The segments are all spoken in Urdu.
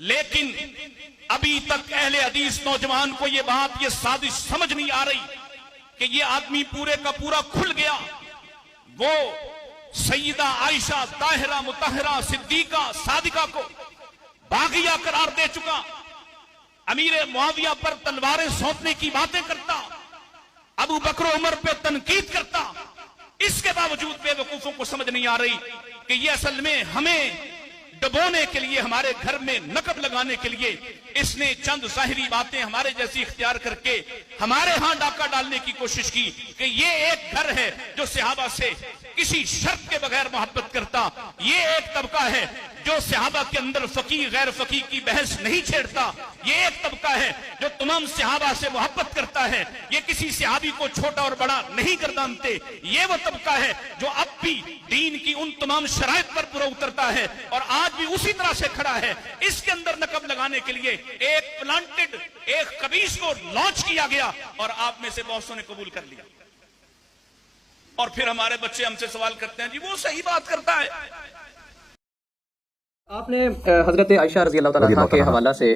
لیکن ابھی تک اہل حدیث نوجوان کو یہ بات، یہ سازش سمجھ نہیں آ رہی کہ یہ آدمی پورے کا پورا کھل گیا. وہ سیدہ عائشہ طاہرہ مطہرہ صدیقہ صادقہ کو باغیہ قرار دے چکا، امیر معاویہ پر تلواریں سونپنے کی باتیں کرتا، ابو بکر و عمر پہ تنقید کرتا. اس کے باوجود بے وقوفوں کو سمجھ نہیں آ رہی کہ یہ اصل میں ہمیں ڈبونے کے لیے، ہمارے گھر میں نقب لگانے کے لیے اس نے چند ظاہری باتیں ہمارے جیسی اختیار کر کے ہمارے ہاں ڈاکہ ڈالنے کی کوشش کی کہ یہ ایک گھر ہے جو صحابہ سے کسی شرط کے بغیر محبت کرتا، یہ ایک طبقہ ہے جو صحابہ کے اندر فقیہ غیر فقیہ کی بحث نہیں چھیڑتا، یہ ایک طبقہ ہے جو تمام صحابہ سے محبت کرتا ہے، یہ کسی صحابی کو چھوٹا اور بڑا نہیں گردانتے، یہ وہ طبقہ ہے جو اب بھی دین کی ان تمام شرائط پر پورا اترتا ہے اور آج بھی اسی طرح سے کھڑا ہے. اس کے اندر نقب لگانے کے لیے ایک پلانٹڈ ایک قبیض کو لانچ کیا گیا اور آپ میں سے بہت سو نے قبول کر لیا. اور پھر ہمارے بچے ہم سے سوال کرتے ہیں جی وہ صحیح بات کرتا ہے. آپ نے حضرت عائشہ رضی اللہ تعالیٰ عنہ کے حوالہ سے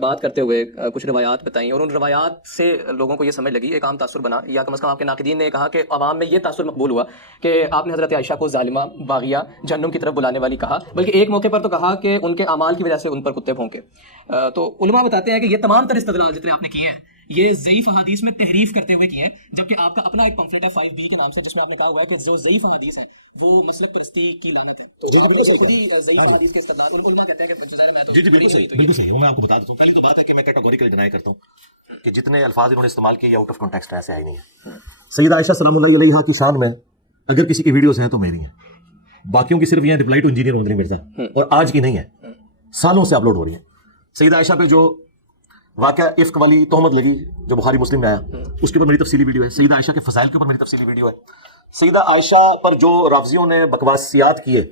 بات کرتے ہوئے کچھ روایات بتائیں اور ان روایات سے لوگوں کو یہ سمجھ لگی، ایک عام تاثر بنا، یا کم از کم آپ کے ناقدین نے کہا کہ عوام میں یہ تاثر مقبول ہوا کہ آپ نے حضرت عائشہ کو ظالمہ، باغیہ، جہنم کی طرف بلانے والی کہا، بلکہ ایک موقع پر تو کہا کہ ان کے اعمال کی وجہ سے ان پر کتے بھونکے. تو علماء بتاتے ہیں کہ یہ تمام تر استدلال جتنے آپ نے کیے ہیں یہ ضعیف احادیث میں تحریف کرتے ہوئے کیے ہیں، جبکہ آپ کا اپنا ایک پمفلٹ ہے 5B کے نام سے جس میں آپ نے کہا ہوا کہ جو ضعیف احادیث ہیں وہ مسلک پرستی کی لعنت ہے. تو ضعیف احادیث کے استدلال علماء کہتے ہیں کہ جی بالکل صحیح، بالکل صحیح. میں آپ کو بتا دیتا ہوں، پہلی تو بات ہے کہ میں کیٹیگوریکلی ڈینائی کرتا ہوں کہ جتنے الفاظ انہوں نے استعمال کیے آؤٹ آف کانٹیکسٹ ایسے آئی نہیں ہے. سیدہ عائشہ سلام اللہ علیہا کی شان میں اگر کسی کی ویڈیوز ہیں تو میری ہیں، باقیوں کی صرف یہ ریپلائی ٹو انجینئر مدنی مرزا، اور آج کی نہیں ہے، سالوں سے اپلوڈ ہو رہی ہے. سیدہ عائشہ پہ جو واقعہ افک والی تہمت لگی جو بخاری مسلم میں آیا، اس کے اوپر میری تفصیلی ویڈیو ہے. سیدہ عائشہ کے فضائل کے اوپر میری تفصیلی ویڈیو ہے. سیدہ عائشہ پر جو رافضیوں نے بکواسیات کیے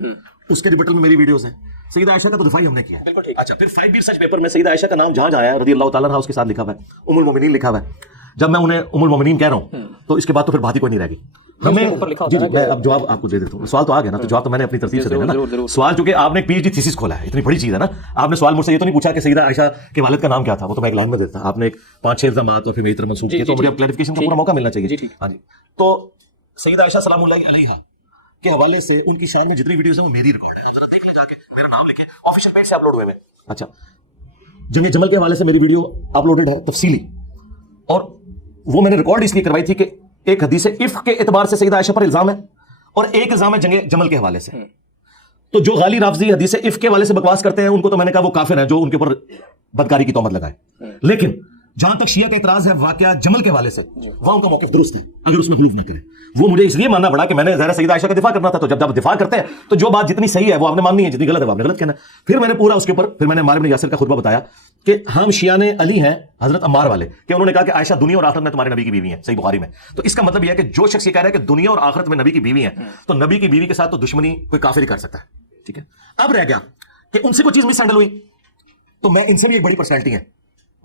اس کے ریبٹل میں میری ویڈیوز ہیں. سیدہ عائشہ کا تو دفاع ہی ہم نے کیا ہے. اچھا پھر 5B ریسرچ پیپر میں سیدہ عائشہ کا نام جہاں آیا ہے رضی اللہ تعالیٰ عنہ اس کے ساتھ لکھا ہوا ہے، ام المومنین لکھا ہوا ہے. جب میں انہیں ام المومنین کہہ رہا ہوں تو اس کے بعد تو پھر بات ہی کوئی نہیں رہ گئی. جی میں اب جواب آپ کو دے دیتا ہوں. سوال تو آ گیا نا، تو جواب تو میں نے اپنی ترتیب سے دینا نا. سوال چونکہ آپ نے PhD تھیسس کھولا ہے، اتنی بڑی چیز ہے نا. آپ نے سوال مجھ سے یہ تو نہیں پوچھا کہ سیدہ عائشہ کے والد کا نام کیا تھا، وہ تو میں ایک لائن میں دیتا. آپ نے 5-6 الزامات اور پھر میری طرف منسوخ کیے تو مجھے اب کلیریفیکیشن کا پورا موقع ملنا چاہیے. ہاں جی. تو سیدہ عائشہ سلام اللہ علیہا کے حوالے سے ان کی شان میں جتنی ویڈیوز ہیں وہ میری ریکارڈ ہے. ذرا دیکھ لیں جا کے، میرا نام لکھیں، آفیشیل پیج سے اپلوڈ ہوئے ہیں. اچھا جنگ جمل کے حوالے سے میری ویڈیو اپلوڈڈ ہے تفصیلی، اور وہ میں نے ریکارڈ اس لیے کروائی تھی کہ ایک حدیث افک کے اعتبار سے سیدہ عائشہ پر الزام ہے اور ایک الزام ہے جنگ جمل کے حوالے سے. تو جو غالی رافضی حدیث افک کے حوالے سے بکواس کرتے ہیں ان کو تو میں نے کہا وہ کافر ہیں جو ان کے اوپر بدکاری کی تہمت لگائے. لیکن جہاں تک شیعہ کا اعتراض ہے واقعہ جمل کے حوالے سے، وہاں ان کا موقف درست ہے اگر اس میں غلوف نہ کرے. وہ مجھے اس لیے ماننا پڑا کہ میں نے ظاہر سیدہ عائشہ کا دفاع کرنا تھا، تو جب دفاع کرتے ہیں تو جو بات جتنی صحیح ہے وہ آپ نے ماننی ہے، جتنی غلط ہے وہ آپ نے غلط کہنا. پھر میں نے پورا اس کے اوپر پھر میں نے عمار بن یاسر کا خطبہ بتایا کہ ہم شیعہ علی ہیں حضرت عمار والے، کہ انہوں نے کہا کہ عائشہ دنیا اور آخرت میں تمہارے نبی کی بیوی ہیں، صحیح بخاری میں. تو اس کا مطلب یہ ہے کہ جو شخص یہ کہہ رہا ہے کہ دنیا اور آخرت میں نبی کی بیوی ہیں تو نبی کی بیوی کے ساتھ تو دشمنی کوئی کافر ہی کر سکتا ہے. ٹھیک ہے. اب رہ گیا کہ ان سے کوئی چیز مس ہینڈل ہوئی تو میں ان سے بھی ایک بڑی پرسنالٹی ہے،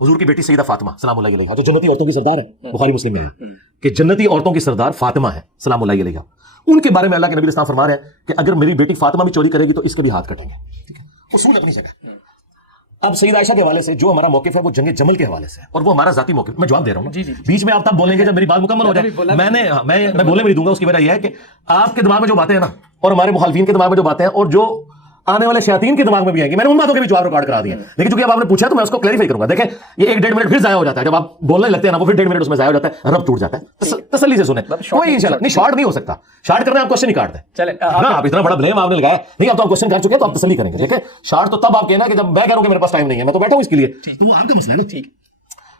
حضور کی بیٹی سیدہ فاطمہ سلام اللہ علیہا جو جنتی عورتوں کی سردار ہے، بخاری مسلم میں ہے کہ جنتی عورتوں کی سردار فاطمہ ہے سلام اللہ علیہا. ان کے بارے میں اللہ کے نبی اسلام فرما رہے ہیں کہ اگر میری بیٹی فاطمہ بھی چوری کرے گی تو اس کے بھی ہاتھ کٹیں گے. اصول اپنی جگہ. اب سیدہ عائشہ کے حوالے سے جو ہمارا موقف ہے وہ جنگ جمل کے حوالے سے، اور وہ ہمارا ذاتی موقف. میں جواب دے رہا ہوں، بیچ میں آپ تب بولیں گے جب میری بات مکمل ہو جائے. میں بولنے بھی نہیں دوں گا. اس کی وجہ یہ ہے کہ آپ کے دماغ میں جو باتیں ہیں نا اور ہمارے مخالفین کے دماغ میں جو باتیں ہیں اور جو آنے والے شیاطین کے دماغ میں بھی آئیں گی، میں نے ان باتوں کے بھی جواب ریکارڈ کرا دیے ہیں. لیکن چونکہ اب آپ نے پوچھا تو میں اس کو کلیریفائی کروں گا. دیکھیں یہ 1-1.5 منٹ پھر ضائع ہو جاتا ہے، جب آپ بولنے لگتے ہیں نا وہ پھر 1.5 منٹ اس میں ضائع ہو جاتا ہے، رب ٹوٹ جاتا ہے. تسلی سے سنیں، کوئی انشاءاللہ نہیں شارٹ نہیں ہو سکتا. شارٹ کرنا آپ کوشچن نہیں کاٹ دیں. چلیں آپ اتنا بڑا بلیم آپ نے لگایا نہیں، اب تو آپ کوشچن کر چکے ہیں تو آپ تسلی کریں گے. دیکھیں شارٹ تو تب آپ کہنا کہ جب میں کہہ رہا ہوں کہ میرے پاس ٹائم نہیں ہے، میں تو بیٹھا ہوں اس کے لیے. وہ آپ کا مسئلہ ہے نا. ٹھیک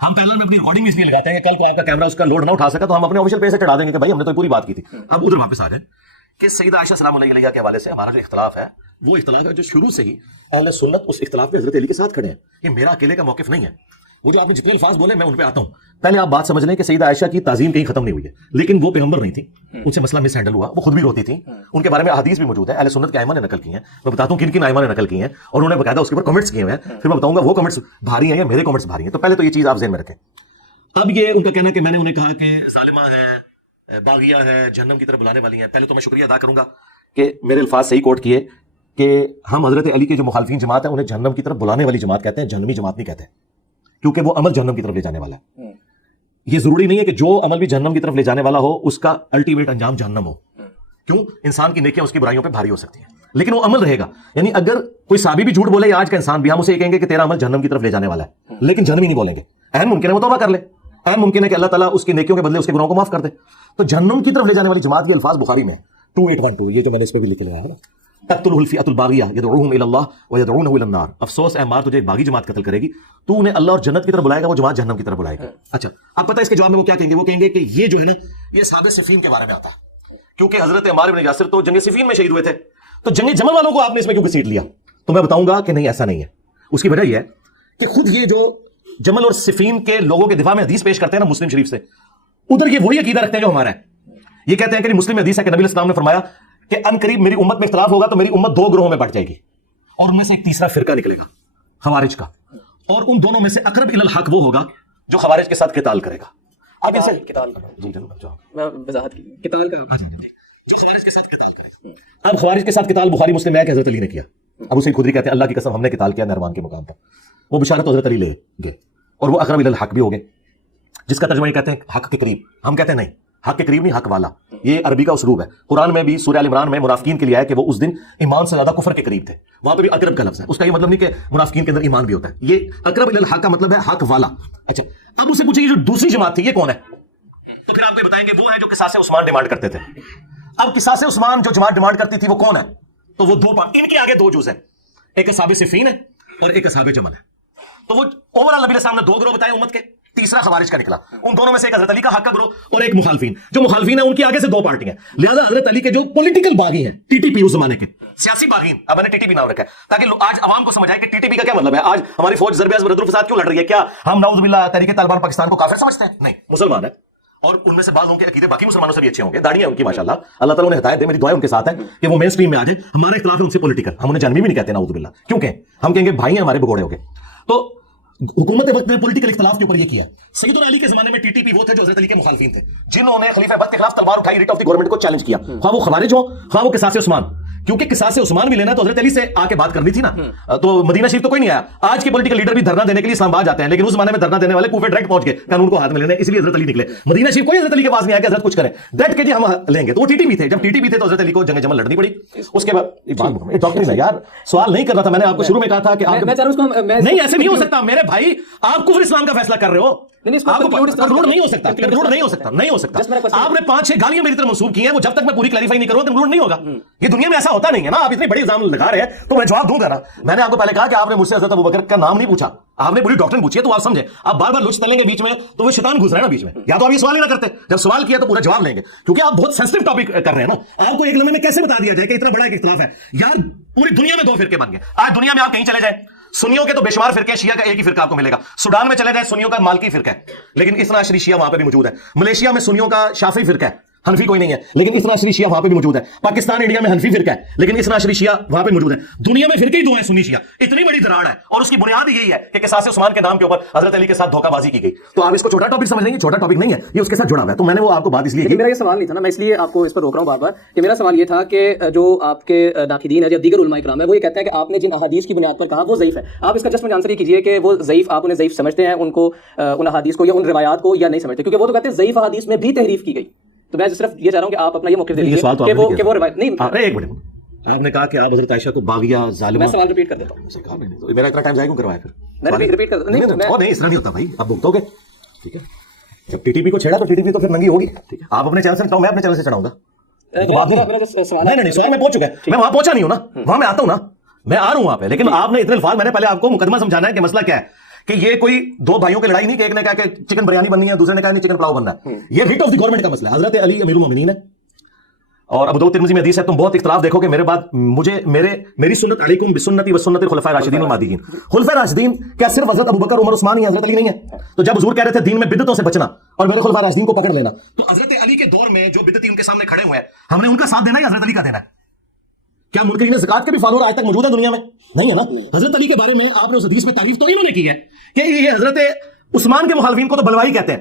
ہم پہلے میں اپنی ریکارڈنگ اس لیے لگاتے ہیں کہ کل کو آپ کا کیمرہ اس کا لوڈ نہ اٹھا سکا تو ہم اپنے آفیشیل پیج سے چڑھا دیں گے کہ بھائی ہم نے تو پوری بات کی تھی. اب ادھر واپس آ جائیں کہ سیدہ عائشہ سلام اللہ علیہا کے حوالے سے ہمارا جو اختلاف ہے وہ اختلاف ہے جو شروع سے ہی اہل سنت اس اختلاف پہ حضرت علی کے ساتھ کھڑے ہیں. یہ میرا اکیلے کا موقف نہیں ہے. وہ جو آپ نے جتنے الفاظ بولے میں ان پہ آتا ہوں. پہلے آپ بات سمجھ لیں کہ سیدہ عائشہ کی تعظیم کہیں ختم نہیں ہوئی ہے، لیکن وہ پیغمبر نہیں تھی، ان سے مسئلہ مس ہینڈل ہوا. وہ خود بھی روتی تھیں، ان کے بارے میں احادیث بھی موجود ہے، اہل سنت کے ائمہ نے نقل کی ہیں. میں بتاتا ہوں کن کن ائمہ نے نقل کی ہیں اور انہوں نے باقاعدہ اس کے اوپر کمنٹس کیے ہوئے ہیں. پھر میں بتاؤں گا وہ کمنٹس بھاری ہیں یا میرے کمنٹس بھاری ہیں. تو پہلے تو یہ چیز آپ ذہن میں رکھیں. اب یہ ان کا کہنا کہ میں نے انہیں کہا کہ ظالمہ ہے، باغیہ ہے، جہنم کی طرف بلانے والی ہیں. پہلے تو میں شکریہ ادا کروں گا کہ میرے الفاظ صحیح کوٹ کیے کہ ہم حضرت علی کے جو مخالفین جماعت ہے انہیں جہنم کی طرف بلانے والی جماعت کہتے ہیں, جہنمی جماعت نہیں کہتے, کیونکہ وہ عمل جہنم کی طرف لے جانے والا ہے. یہ ضروری نہیں ہے کہ جو عمل بھی جہنم کی طرف لے جانے والا ہو اس کا الٹیمیٹ انجام جہنم ہو. کیوں؟ انسان کی نیکیاں اس کی برائیوں پہ بھاری ہو سکتی ہیں, لیکن وہ عمل رہے گا. یعنی اگر کوئی صحابی بھی جھوٹ بولے یا آج کا انسان بھی, ہم اسے یہ کہیں گے کہ تیرا عمل جہنم کی طرف لے جانے والا ہے, لیکن جہنمی نہیں بولیں گے. عین ممکن ہے وہ توبہ کر لے, عین ممکن ہے کہ اللہ تعالیٰ اس کی نیکیوں کے بدلے اس کے گناہوں کو معاف کر دے. تو جہنم کی طرف لے جانے والی جماعت, یہ الفاظ بخاری میں 2812, یہ جو میں نے اس پہ بھی لکھ لگایا ہے نا, تقتلہ الفئۃ الباغیہ یدعوہم الی اللہ ویدعونہ الی النار. افسوس اے مار, تجھے ایک باغی جماعت قتل کرے گی, تو انہیں اللہ اور جنت کی طرف بلائے گا, وہ جماعت جہنم کی طرف بلائے گا. اچھا, اب پتہ ہے اس کے جواب میں وہ کیا کہیں گے؟ وہ کہیں گے کہ یہ جو ہے نا, یہ اصحاب صفین کے بارے میں آتا ہے, کیونکہ حضرت عمار بن یاسر تو جنگ صفین میں شہید ہوئے تھے, تو جنگ جمل والوں کو آپ نے اس میں کیوں گھسیٹ لیا؟ تو میں بتاؤں گا کہ نہیں, ایسا نہیں ہے. اس کی وجہ یہ ہے کہ خود یہ جو جمل اور صفین کے لوگوں کے دفاع میں حدیث پیش کرتے ہیں نا مسلم شریف سے, ادھر یہ وہی عقیدہ رکھتے ہیں جو ہمارا ہے. یہ کہتے ہیں کہ مسلم میں حدیث ہے کہ نبی علیہ السلام نے فرمایا کہ ان قریب میری امت میں اختلاف ہوگا تو میری امت 2 گروہوں میں بٹ جائے گی, اور ان میں سے ایک تیسرا فرقہ نکلے گا خوارج کا, اور ان دونوں میں سے اقرب الی الحق وہ ہوگا جو خوارج کے ساتھ قتال کرے گا. اب ان سے قتال جی جناب میں وضاحت کی قتال کا جو خوارج کے ساتھ قتال کرے. اب خوارج کے ساتھ قتال بخاری مسلم میں ہے کہ حضرت علی نے کیا. ابو سعید خدری کہتے ہیں اللہ کی قسم ہم نے قتال کیا نہروان کے مقام پر. وہ بشارت حضرت علی لے گئے, اور وہ اقرب الی الحق بھی ہو گئے, جس کا ترجمہ یہ کہتے ہیں حق کے قریب. ہم کہتے ہیں نہیں, حق کے قریب نہیں, حق والا. یہ عربی کا اسلوب ہے. قرآن میں بھی سورہ ال عمران میں منافقین کے لیے ہے کہ وہ اس دن ایمان سے زیادہ کفر کے قریب تھے. وہاں پہ بھی اقرب کا لفظ ہے. اس کا یہ مطلب نہیں کہ منافقین کے اندر ایمان بھی ہوتا ہے. یہ اقرب الی الحق کا مطلب ہے حق والا. اچھا, اب اسے پوچھیں یہ جو دوسری جماعت تھی یہ کون ہے؟ تو پھر آپ کو بتائیں گے وہ ہے جو قصاص عثمان ڈیمانڈ کرتے تھے. اب قصاص عثمان جو جماعت ڈیمانڈ کرتی تھی وہ کون ہے؟ تو وہ ان کے آگے 2 جز ہیں, ایک اصحاب صفین ہے اور ایک اصحاب جمل ہے. تو وہ اوورال نبی علیہ السلام نے 2 گروہ بتائے امت کے, تیسرا خوارج کا نکلا. ان دونوں میں سے ایک حضرت علی کا حق کا گروہ اور ایک مخالفین. جو مخالفین ہیں ان کی آگے سے 2 پارٹیاں ہیں. لہذا حضرت علی کے جو پولیٹیکل باغی ہیں, ٹی ٹی پی اس زمانے کے سیاسی باغین, اب میں نے ٹی ٹی پی نام رکھا ہے تاکہ آج عوام کو سمجھ آئے کہ ٹی ٹی پی کا کیا مطلب ہے. آج ہماری فوج ضرب ازبر فساد کیوں لڑ رہی ہے؟ کیا ہم نعوذ باللہ تحریک طالبان پاکستان کو کافر سمجھتے ہیں؟ نہیں, مسلمان ہے, اور ان میں سے بعض ان کے عقیدے باقی مسلمانوں سے بھی اچھے ہوں گے, داڑھی ہیں ان کی ماشاءاللہ, اللہ تعالیٰ انہیں ہدایت دے. میری دعائیں ان کے ساتھ ہیں کہ وہ مین اسٹریم میں آ جائیں. ہمارا اختلاف ہے ان سے پولیٹیکل, ہم انہیں جہنمی بھی نہیں کہتے نعوذ باللہ, کیونکہ ہم کہیں گے بھائی ہیں ہمارے بگوڑے ہو گئے. تو حکومت وقت نے پولیٹیکل اختلاف کے اوپر یہ کیا. سیدنا علی کے زمانے میں ٹی ٹی پی وہ تھے جو حضرت علی کے مخالفین تھے, جنہوں نے خلیفہ بد کے خلاف تلوار اٹھائی, ریٹ آف دی گورنمنٹ کو چیلنج کیا, خواہ وہ خوارج ہو خواہ وہ قصاص عثمان. کیونکہ قصاص عثمان بھی لینا تو حضرت علی سے آ کے بات کرنی تھی نا. تو مدینہ شریف تو کوئی نہیں آیا. آج کے پولیٹیکل لیڈر بھی دھرنا دینے کے لیے اسلام آباد جاتے ہیں, لیکن اس زمانے میں دھرنا دینے والے کوفے ڈائریکٹ پہنچ گئے قانون کو ہاتھ میں لینے, اس لیے حضرت علی نکلے. مدینہ شریف کوئی حضرت علی کے پاس نہیں آیا کہ حضرت کچھ کریں, ڈٹ کے جی ہم لیں گے. تو وہ ٹی ٹی پی تھے. جب ٹی ٹی پی تھے تو حضرت علی کو جنگ جمل لڑنی پڑی. اس کے بعد ڈاکٹر یار سوال نہیں کرنا تھا, میں نے آپ کو شروع میں کہا تھا کہ نہیں ایسے نہیں ہو سکتا میرے بھائی, آپ کفر اسلام کا فیصلہ کر رہے ہو. کنکلوڈ نہیں ہو سکتا, کنکلوڈ نہیں ہو سکتا, نہیں ہو سکتا. آپ نے 5-6 گالیاں میری طرف منسوب کی ہیں, وہ جب تک میں پوری کلیریفائی نہیں کروں کنکلوڈ نہیں ہوگا. یہ دنیا میں ایسا ہوتا نہیں ہے نا. آپ اتنے بڑے الزام لگا رہے ہیں تو میں جواب دوں گا نا. میں نے آپ کو پہلے کہا کہ آپ نے مجھ سے حضرت ابوبکر کا نام نہیں پوچھا, آپ نے پوری ڈاکٹرن پوچھی ہے, تو آپ سمجھیں. آپ بار بار لچ تلیں گے بیچ میں تو وہ شیطان گھس رہا ہے نا بیچ میں. یا تو آپ یہ سوال ہی نہ کرتے, جب سوال کیا تو پورا جواب لیں گے, کیونکہ آپ بہت سینسٹیو ٹاپک کر رہے ہیں نا. آپ کو ایک لمحے میں کیسے بتا دیا جائے کہ اتنا بڑا ایک اختلاف ہے یار. پوری دنیا میں 2 فرقے بن گئے. آج دنیا میں آپ کہیں چلے جائیں, سنیوں کے تو بے شمار فرقے ہیں, شیعہ کا ایک ہی فرقہ آپ کو ملے گا. سوڈان میں چلے جائیں سنیوں کا مالکی فرقہ ہے, لیکن اثنا عشری شیعہ وہاں پہ بھی موجود ہے. ملیشیا میں سنیوں کا شافعی فرقہ ہے, حنفی کوئی نہیں ہے, لیکن اثنا عشری شیعہ وہاں پہ بھی موجود ہے. پاکستان انڈیا میں حنفی فرقہ ہے, لیکن اثنا عشری شیعہ وہاں پہ موجود ہے. دنیا میں فرقے ہی 2 ہیں, سنی شیعہ. اتنی بڑی دراڑ ہے, اور اس کی بنیاد یہی ہے کہ قصاص عثمان کے نام کے اوپر حضرت علی کے ساتھ دھوکہ بازی کی گئی. تو آپ اس کو چھوٹا ٹاپک سمجھ لیں گے, چھوٹا ٹاپک نہیں ہے, یہ اس کے ساتھ جڑا ہوا ہے. تو میں نے وہ آپ کو بات اس لیے, میرا یہ سوال نہیں تھا نا, میں اس لیے آپ کو اس پر روک رہا ہوں بار بار, کہ میرا سوال یہ تھا کہ جو آپ کے ناقدین ہیں یا دیگر علماء کرام ہیں وہ یہ کہتے ہیں کہ آپ نے جن احادیث کی بنیاد پر کہا وہ ضعیف ہے. آپ اس کا جسٹ آنسر یہ کیجیے کہ وہ ضعیف, آپ انہیں ضعیف سمجھتے ہیں, ان کو ان احادیث کو یا ان روایات کو, یا نہیں سمجھتے؟ کیونکہ وہ تو کہتے ہیں ضعیف احادیث میں بھی تحریف کی گئی. تو میں صرف یہ چاہ رہا ہوں کہ آپ اپنا یہ موقف دے دیجیے کہ وہ روایت نہیں. ایک منٹ, آپ نے کہا کہ آپ حضرت عائشہ کو باغیہ ظالمہ. میں سوال ریپیٹ کر دیتا ہوں. میرا اتنا ٹائم ضائع کیوں کروایا پھر؟ میں ریپیٹ کر نہیں, اس طرح نہیں ہوتا بھائی, آپ بھگتو گے. ٹھیک ہے, جب ٹی ٹی پی کو چھیڑا تو ٹی ٹی پی تو پھر ننگی ہوگی. ٹھیک ہے, آپ اپنے چینل سے ہٹاؤ, میں اپنے چینل سے چڑھاؤں گا. نہیں, سوال میں پہنچ چکا ہے, میں وہاں پہنچا نہیں ہوں نا, وہاں میں آتا ہوں نا, میں آ رہا ہوں وہاں پہ. لیکن آپ نے اتنے الفاظ, میں نے پہلے آپ کو مقدمہ سمجھانا ہے کہ مسئلہ کیا ہے, کہ یہ کوئی 2 بھائیوں کی لڑائی نہیں کہ ایک نے کہا کہ چکن بریانی بننی ہے, دوسرے نے کہا نہیں چکن پلاؤ بننا ہے. یہ ریٹ آف دی گورنمنٹ کا مسئلہ ہے. حضرت علی امیر المومنین ہے, اور ابو داؤد ترمذی میں حدیث ہے, تم بہت اختلاف دیکھو کہ میرے بعد میری سنت علیکم بسنتی و سنت الخلفاء الراشدین المہدیین. خلفاء راشدین کیا صرف حضرت ابوبکر عمر عثمان ہی حضرت علی نہیں ہے؟ تو جب حضور کہہ رہے تھے دین میں بدعتوں سے بچنا اور میرے خلفاء راشدین کو پکڑ لینا, تو حضرت علی کے دور میں جو بدعتی ان کے سامنے کھڑے ہوئے ہیں, ہم نے ان کا ساتھ دینا یا حضرت علی کا دینا ہے؟ کیا منکرین زکات کے بھی فالوور آج تک موجود ہے دنیا میں؟ نہیں ہے نا. حضرت علی کے بارے میں آپ نے اس حدیث میں تعریف تو انہوں نے کی ہے کہ یہ حضرت عثمان کے مخالفین کو تو بلوائی کہتے ہیں,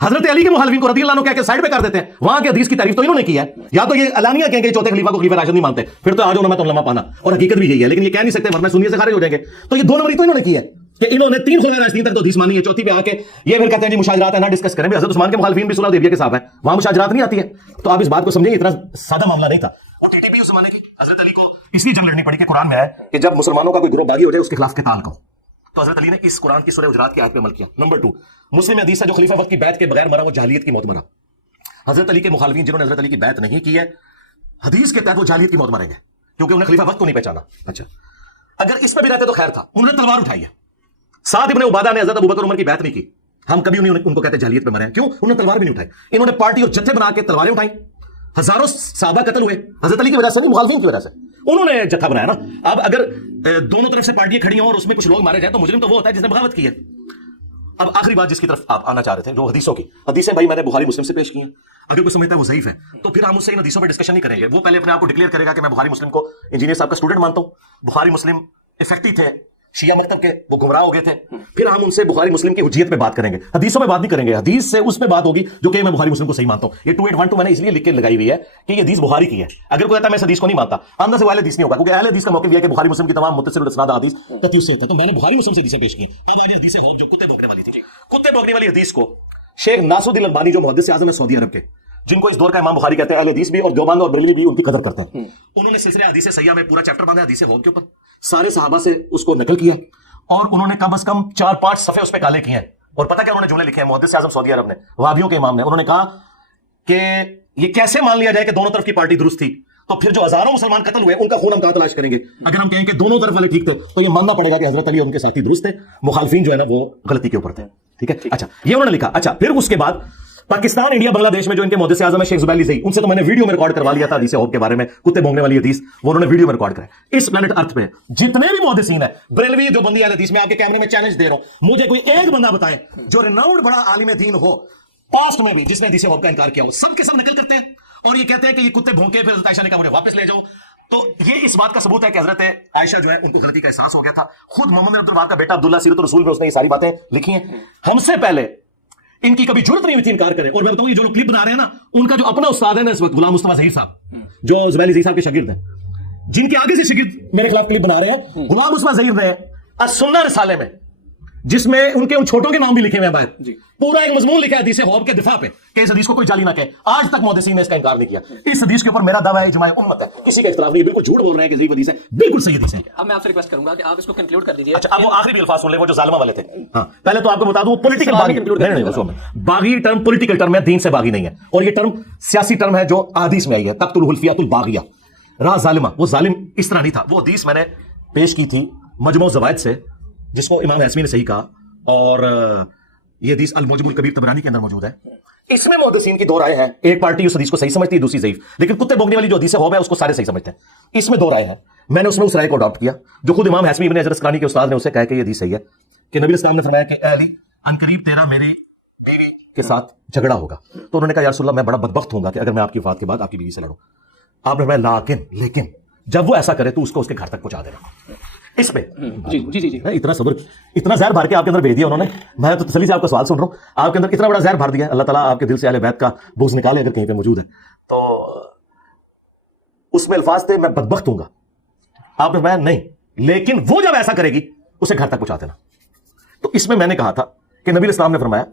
حضرت علی کے مخالفین کو رضی اللہ عنہ کہہ کے سائڈ پہ کر دیتے ہیں. وہاں کے حدیث کی تعریف تو انہوں نے کی ہے. یا تو یہ علانیہ کہیں گے چوتھے خلیفہ کو خلیفہ راشد نہیں مانتے, پھر تو آ جاؤ نا میں تم لمحہ پانا, اور حقیقت بھی یہی ہے, لیکن یہ کہہ نہیں سکتے ورنہ سنیت سے خارج ہو جائیں گے. تو یہ دو نمبری تو انہوں نے کی ہے کہ انہوں نے 3 خلفائے راشدین تک تو حدیث مانی ہے, چوتھی پہ آ کے یہ پھر کہتے ہیں جی مشاجرات ہیں, نہ ڈسکس کریں. حضرت عثمان کے مخالفین بھی صلح حدیبیہ کے صاحب ہیں, وہاں مشاجرات نہیں آتی ہے. تو آپ اس بات کو سمجھیں, اتنا سادہ معاملہ نہیں تھا. اور ٹی ٹی پی اس زمانے کی حضرت علی کو اس لیے جنگ لڑنی پڑی کہ قرآن میں ہے کہ جب مسلمانوں کا کوئی گروہ باغی ہو جائے اس کے خلاف قتال کرو. تو حضرت علی نے اس قرآن کی سورہ حجرات کی آیت پہ عمل کیا. نمبر 2, مسلم حدیث ہے جو خلیفہ وقت کی بیعت کے بغیر مرا وہ جاہلیت کی موت مرا. حضرت علی کے مخالفین جنہوں نے حضرت علی کی بیعت نہیں کی ہے, حدیث کے تحت وہ جاہلیت کی موت مریں گے کیونکہ انہیں خلیفہ وقت کو نہیں پہچانا. اچھا, اگر اس پہ بھی رہتے تو خیر تھا. انہوں نے تلوار اٹھائی ہے. سعد ابن عبادہ نے حضرت ابوبکر عمر کی بیعت نہیں کی. ہم کبھی ان کو کہتے جاہلیت پہ مرے ہیں. کیوں؟ انہوں نے تلوار بھی نہیں اٹھائی. انہوں نے پارٹی اور جتھے بنا کے تلواریں اٹھائیں. ہزاروں صحابہ قتل ہوئے حضرت علی کی وجہ سے نہیں, مخالفین کی وجہ سے. انہوں نے جتھا بنایا نا. اب اگر دونوں طرف سے پارٹیاں کھڑی ہوں اور اس میں کچھ لوگ مارے جائیں تو مجرم تو وہ ہوتا ہے جس نے بغاوت کی ہے. اب آخری بات جس کی طرف آپ آنا چاہ رہے تھے, جو حدیثوں کی حدیثیں بھائی میں نے بخاری مسلم سے پیش کی ہیں. اگر کوئی سمجھتا ہے وہ ضعیف ہے تو پھر ہم اس سے ان حدیثوں پہ ڈسکشن نہیں کریں گے. وہ پہلے اپنے آپ کو ڈکلیئر کرے گا کہ میں بخاری مسلم کو انجینئر صاحب کا اسٹوڈنٹ مانتا ہوں, بخاری مسلم افیکٹو تھے شیعہ مکتب کے, وہ گمراہ ہو گئے تھے. پھر ہم ان سے بخاری مسلم کی حجیت پہ بات کریں گے, حدیثوں پہ بات نہیں کریں گے. حدیث سے اس پہ بات ہوگی جو کہ میں بخاری مسلم کو صحیح مانتا ہوں. یہ 2812 میں نے اس لیے لکھ کے لگائی ہوئی ہے کہ یہ حدیث بخاری کی ہے. اگر کوئی کہتا ہے میں اس حدیث کو نہیں مانتا, اندر سے وہ اہل حدیث نہیں ہوگا, کیونکہ اہل حدیث کا موقف یہ ہے کہ بخاری مسلم کی تمام متصل الاسناد حدیث تتیس سے تھا. تو میں نے بخاری مسلم سے حدیثیں پیش کی. اب آج حدیث ہوب جو کتے بھونکنے والی تھی, کتے بھونکنے والی حدیث کو شیخ ناصر الدین البانی جو محدث اعظم ہے سعودی عرب کے, جن کو اس دور کا امام بخاری کہتے ہیں, اہل حدیث بھی اور دیوبند اور بریلوی بھی ان کی قدر کرتے ہیں. انہوں نے سلسلہ حدیث صحیحہ میں پورا چیپٹر باندھا حدیث ہوب کے اوپر, سارے صحابہ سے اس کو نقل کیا اور انہوں نے کم از کم 4-5 صفحے اس پہ کالے کیے ہیں. اور پتہ کیا انہوں نے جملے لکھے ہیں محدث اعظم سعودی عرب نے, وہابیوں کے امام نے. انہوں نے کہا کہ یہ کیسے مان لیا جائے کہ دونوں طرف کی پارٹی درست تھی, تو پھر جو ہزاروں مسلمان قتل ہوئے ان کا خون ہم کہاں تلاش کریں گے؟ اگر ہم کہیں کہ دونوں طرف والے ٹھیک تھے تو یہ ماننا پڑے گا کہ حضرت علی اور ان کے ساتھی درست تھے, مخالفین جو ہے نا وہ غلطی کے اوپر تھے. ٹھیک ہے, اچھا یہ انہوں نے لکھا. اچھا پھر اس کے بعد پاکستان, انڈیا, بنگلہ دیش میں جو ان کے محدث اعظم ہے شیخ زبیر علی زئی, ان سے تو میں نے ویڈیو میں ریکارڈ کروا لیا تھا حدیث ہوب کے بارے میں, کتے بھونکنے والی حدیث, وہ انہوں نے ویڈیو میں ریکارڈ کرا. اس پلانٹ ارتھ پہ جتنے بھی محدثین ہیں, بریلوی جو بندی اہل حدیث, میں آپ کے کیمرے میں چیلنج دے رہا ہوں, مجھے کوئی ایک بندہ بتائے جو ریناؤنڈ بڑا عالم دین ہو پاسٹ میں بھی جس نے حدیث ہوب کا انکار کیا ہو. سب کے سب نقل کرتے ہیں اور یہ کہتے ہیں کہ یہ کتے بھونکے, پھر حضرت عائشہ نے کہا مجھے واپس لے جاؤ. تو یہ اس بات کا ثبوت ہے کہ حضرت عائشہ جو ہے ان کو غلطی کا احساس ہو گیا تھا. خود محمد بن عبد الوہاب کا بیٹا عبداللہ سیرت الرسول میں اس نے یہ ساری باتیں لکھی ہیں. ہم سے پہلے ان کی کبھی جرت نہیں ہوئی تھی انکار کریں. اور میں بتاؤں یہ جو لوگ کلپ بنا رہے ہیں نا, ان کا جو اپنا استاد ہے نا اس وقت غلام مصطفیٰ ظہیر صاحب, جو زبیر علی ظہیر صاحب کے شاگرد ہیں, جن کے آگے سے شاگرد میرے خلاف کلپ بنا رہے ہیں, غلام مصطفیٰ ظہیر نے السنہ رسالے میں, جس میں ان کے ان چھوٹوں کے نام بھی لکھے ہوئے ہیں باہر, پورا ایک مضمون لکھا ہے حدیث ہوب کے دفاع پہ کہ اس حدیث کو کوئی جعلی نہ کہے. آج تک محدثین نے اس کا انکار نہیں کیا. اس حدیث کے اوپر میرا دعویٰ ہے اجماع امت ہے, کسی کا اختلاف نہیں ہے. بالکل جھوٹ بول رہے ہیں کہ ضعیف حدیث ہے, بالکل صحیح حدیث ہے. اب میں آپ سے ریکویسٹ کروں گا کہ آپ اس کو کنکلوڈ کر دیجیے. اچھا اب وہ آخری بھی الفاظ سن لیں, وہ جو ظالمہ والے تھے. ہاں پہلے تو آپ کو بتا دوں پولیٹیکل باغی ٹرم پولیٹیکل ٹرم ہے, دین سے باغی نہیں ہے. اور یہ ٹرم سیاسی ٹرم ہے جو حدیث میں آئی ہے, تقتل الحلفیات الباغیہ, راہ ظالمہ. وہ ظالم اس طرح نہیں تھا. وہ حدیث میں نے پیش کی تھی مجموع زوائد سے, جس کو امام حسمی نے صحیح کہا, اور یہ حدیث المعجم الکبیر طبرانی کے اندر موجود ہے. اس میں محدثین کی دو رائے ہیں, ایک پارٹی اس حدیث کو صحیح سمجھتی ہے, دوسری ضعیف. لیکن کتے بھونکنے والی جو حدیث ہوب ہے اس کو سارے صحیح سمجھتے ہیں. اس میں دو رائے ہیں. میں نے اس میں اس رائے کو اڈاپٹ کیا جو خود امام حسمی ابن حجر اسقلانی کے استاد نے اسے کہا کہ یہ حدیث صحیح ہے, کہ نبی اسلام نے فرمایا کہ اے علی عنقریب تیرا میری بیوی کے ساتھ جھگڑا ہوگا. تو انہوں نے کہا یا رسول اللہ میں بڑا بدبخت ہوں گا کہ اگر میں آپ کی وفات کے بعد آپ کی بیوی سے لڑوں. آپ نے فرمایا لیکن جب وہ ایسا کرے تو اس کو اس کے گھر تک پہنچا دینا. اس پہ جی اتنا صبر, اتنا زہر بھر کے آپ کے اندر بھیج دیا انہوں نے. میں تو تسلی سے آپ کا سوال سن رہا ہوں, آپ کے اندر اتنا بڑا زہر بھر دیا. اللہ تعالیٰ آپ کے دل سے اہل بیت کا بغض نکالے اگر کہیں پہ موجود ہے. تو اس میں الفاظ تھے میں بدبخت ہوں گا. آپ نے فرمایا نہیں, لیکن وہ جب ایسا کرے گی اسے گھر تک پہنچا دینا. تو اس میں میں نے کہا تھا کہ نبی اسلام نے فرمایا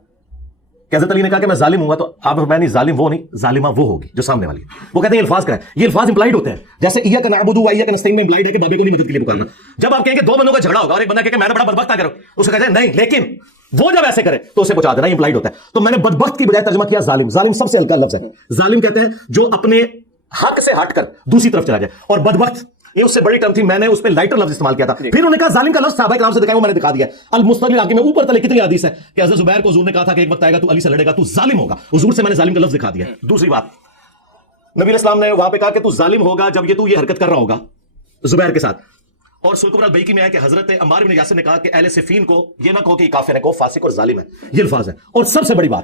کہ حضرت علی نے کہا کہ میں ظالم ہوں گا, تو آپ نے فرمایا نہیں, ظالم وہ نہیں, ظالمہ وہ ہوگی جو سامنے والی ہے. وہ کہتے ہیں یہ الفاظ کریں, یہ الفاظ امپلائڈ ہوتے ہیں, جیسے ایاک نعبد و ایاک نستعین میں امپلائڈ ہے کہ بابے کو نہیں مدد کے لیے پکارنا. جب آپ کہیں کہ دو بندوں کا جھگڑا ہوگا اور ایک بندہ کہے کہ میں نے بڑا بدبخت نہ کرو, اسے کہتے ہیں نہیں, لیکن وہ جب ایسے کرے تو اسے پہنچا دینا, یہ امپلائڈ ہوتا ہے. تو میں نے بدبخت کی بجائے ترجمہ کیا ظالم. ظالم سب سے ہلکا لفظ ہے. ظالم کہتے ہیں جو اپنے حق سے ہٹ کر دوسری طرف چلا جائے, اور بدبخت یہ اس سے بڑی ٹرم تھی, میں نے اس پہ لائٹر لفظ استعمال کیا تھا. پھر انہوں نے کہا ظالم کا لفظ صحابہ کرام سے دکھایا, وہ میں نے دکھا دیا. المستدل العاقی میں اوپر تلے کتنی حدیث ہے کہ حضرت زبیر کو حضور نے کہا تھا کہ ایک وقت آئے گا تو علی سے لڑے گا, تو ظالم ہوگا. حضور سے میں نے ظالم کا لفظ دکھا دیا. دوسری بات, نبی اسلام نے وہاں پہ کہا کہ تو ظالم ہوگا جب یہ حرکت کر رہا ہوگا زبیر کے ساتھ. اور سلطان البیکی میں ہے کہ حضرت عمار بن یاسر نے کہا کہ اہل صفین کو یہ نہ کہو کہ کافر ہے, کو فاسق اور ظالم ہے. یہ الفاظ ہے. اور سب سے بڑی بات,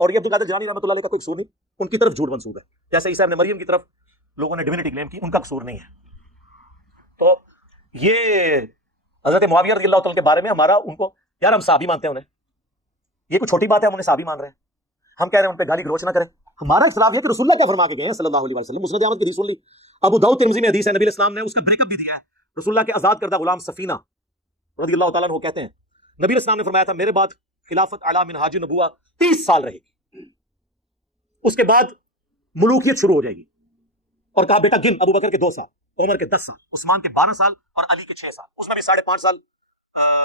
اور یہ عبد القادر جیلانی رحمۃ اللہ علیہ کا کوئی قصور نہیں, ان کی طرف جھوٹ منسوب ہے, جیسے عیسیٰ ابن مریم کی طرف لوگوں نے ڈیوینٹی کلیم کی, ان کا قصور نہیں ہے. تو یہ حضرت معاویہ رضی اللہ تعالیٰ کے بارے میں ہمارا ان کو, یار ہم صحابی مانتے ہیں انہیں, یہ کوئی چھوٹی بات ہے, ہم انہیں صحابی مان رہے ہیں, ہم کہہ رہے ہیں ان پہ گالی گلوچ نہ کریں. ہمارا اختلاف ہے کہ رسول اللہ کیا فرما کے گئے ہیں صلی اللہ علیہ وسلم. مسند احمد کی حدیث سن لی, ابو داؤد ترمذی میں حدیث ہے, نبی اسلام نے اس کا بریک اپ بھی دیا ہے. رسول اللہ کے آزاد کردہ غلام سفینہ رضی اللہ تعالیٰ عنہ کہتے ہیں نبی اسلام نے فرمایا تھا میرے بعد خلافت اعلی منہاج نبوہ 30 سال رہے گی, اس کے بعد ملوکیت شروع ہو جائے گی. اور کہا بیٹا گن, ابو بکر کے 2 سال, عمر کے 10 سال, عثمان کے 12 سال اور علی کے 6 سال, اس میں بھی 5.5 سال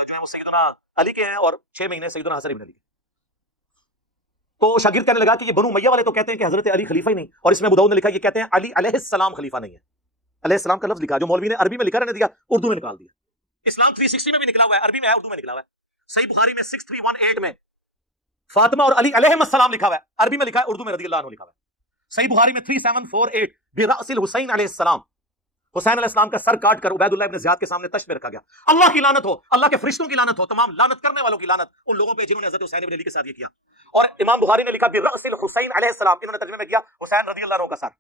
جو ہے وہ سیدنا علی کے ہیں اور 6 مہینے سیدنا حسن ابن علی کے. تو شاگرد کہنے لگا کہ یہ بنو امیہ والے تو کہتے ہیں کہ حضرت علی خلیفہ ہی نہیں, اور اس میں ابو داؤد نے لکھا یہ کہتے ہیں علی علیہ السلام خلیفہ نہیں ہے. علیہ السلام کا لفظ لکھا جو مولوی نے عربی میں لکھا رہنے دیا, اردو میں نکال دیا. اسلام 360 میں بھی نکلا ہوا ہے, عربی میں ہے, اردو میں نکلا ہوا ہے. صحیح بخاری میں 6318 میں فاطمہ اور علی علیہ السلام لکھا ہوا ہے, عربی میں لکھا ہے, اردو میں رضی اللہ عنہ لکھا ہوا ہے. صحیح بخاری میں 3748 برأس الحسین علیہ السلام, حسین علیہ السلام کا سر کاٹ کر عبید اللہ ابن زیاد کے سامنے تشت میں رکھا گیا. اللہ کی لعنت ہو, اللہ کے فرشتوں کی لعنت ہو, تمام لعنت کرنے والوں کی لعنت ان لوگوں پہ جنہوں نے حضرت حسین ابن علی کے ساتھ یہ کیا. اور امام بخاری نے لکھا برأس الحسین علیہ السلام, انہوں نے ترجمے میں کیا حسین رضی اللہ عنہ کا سر.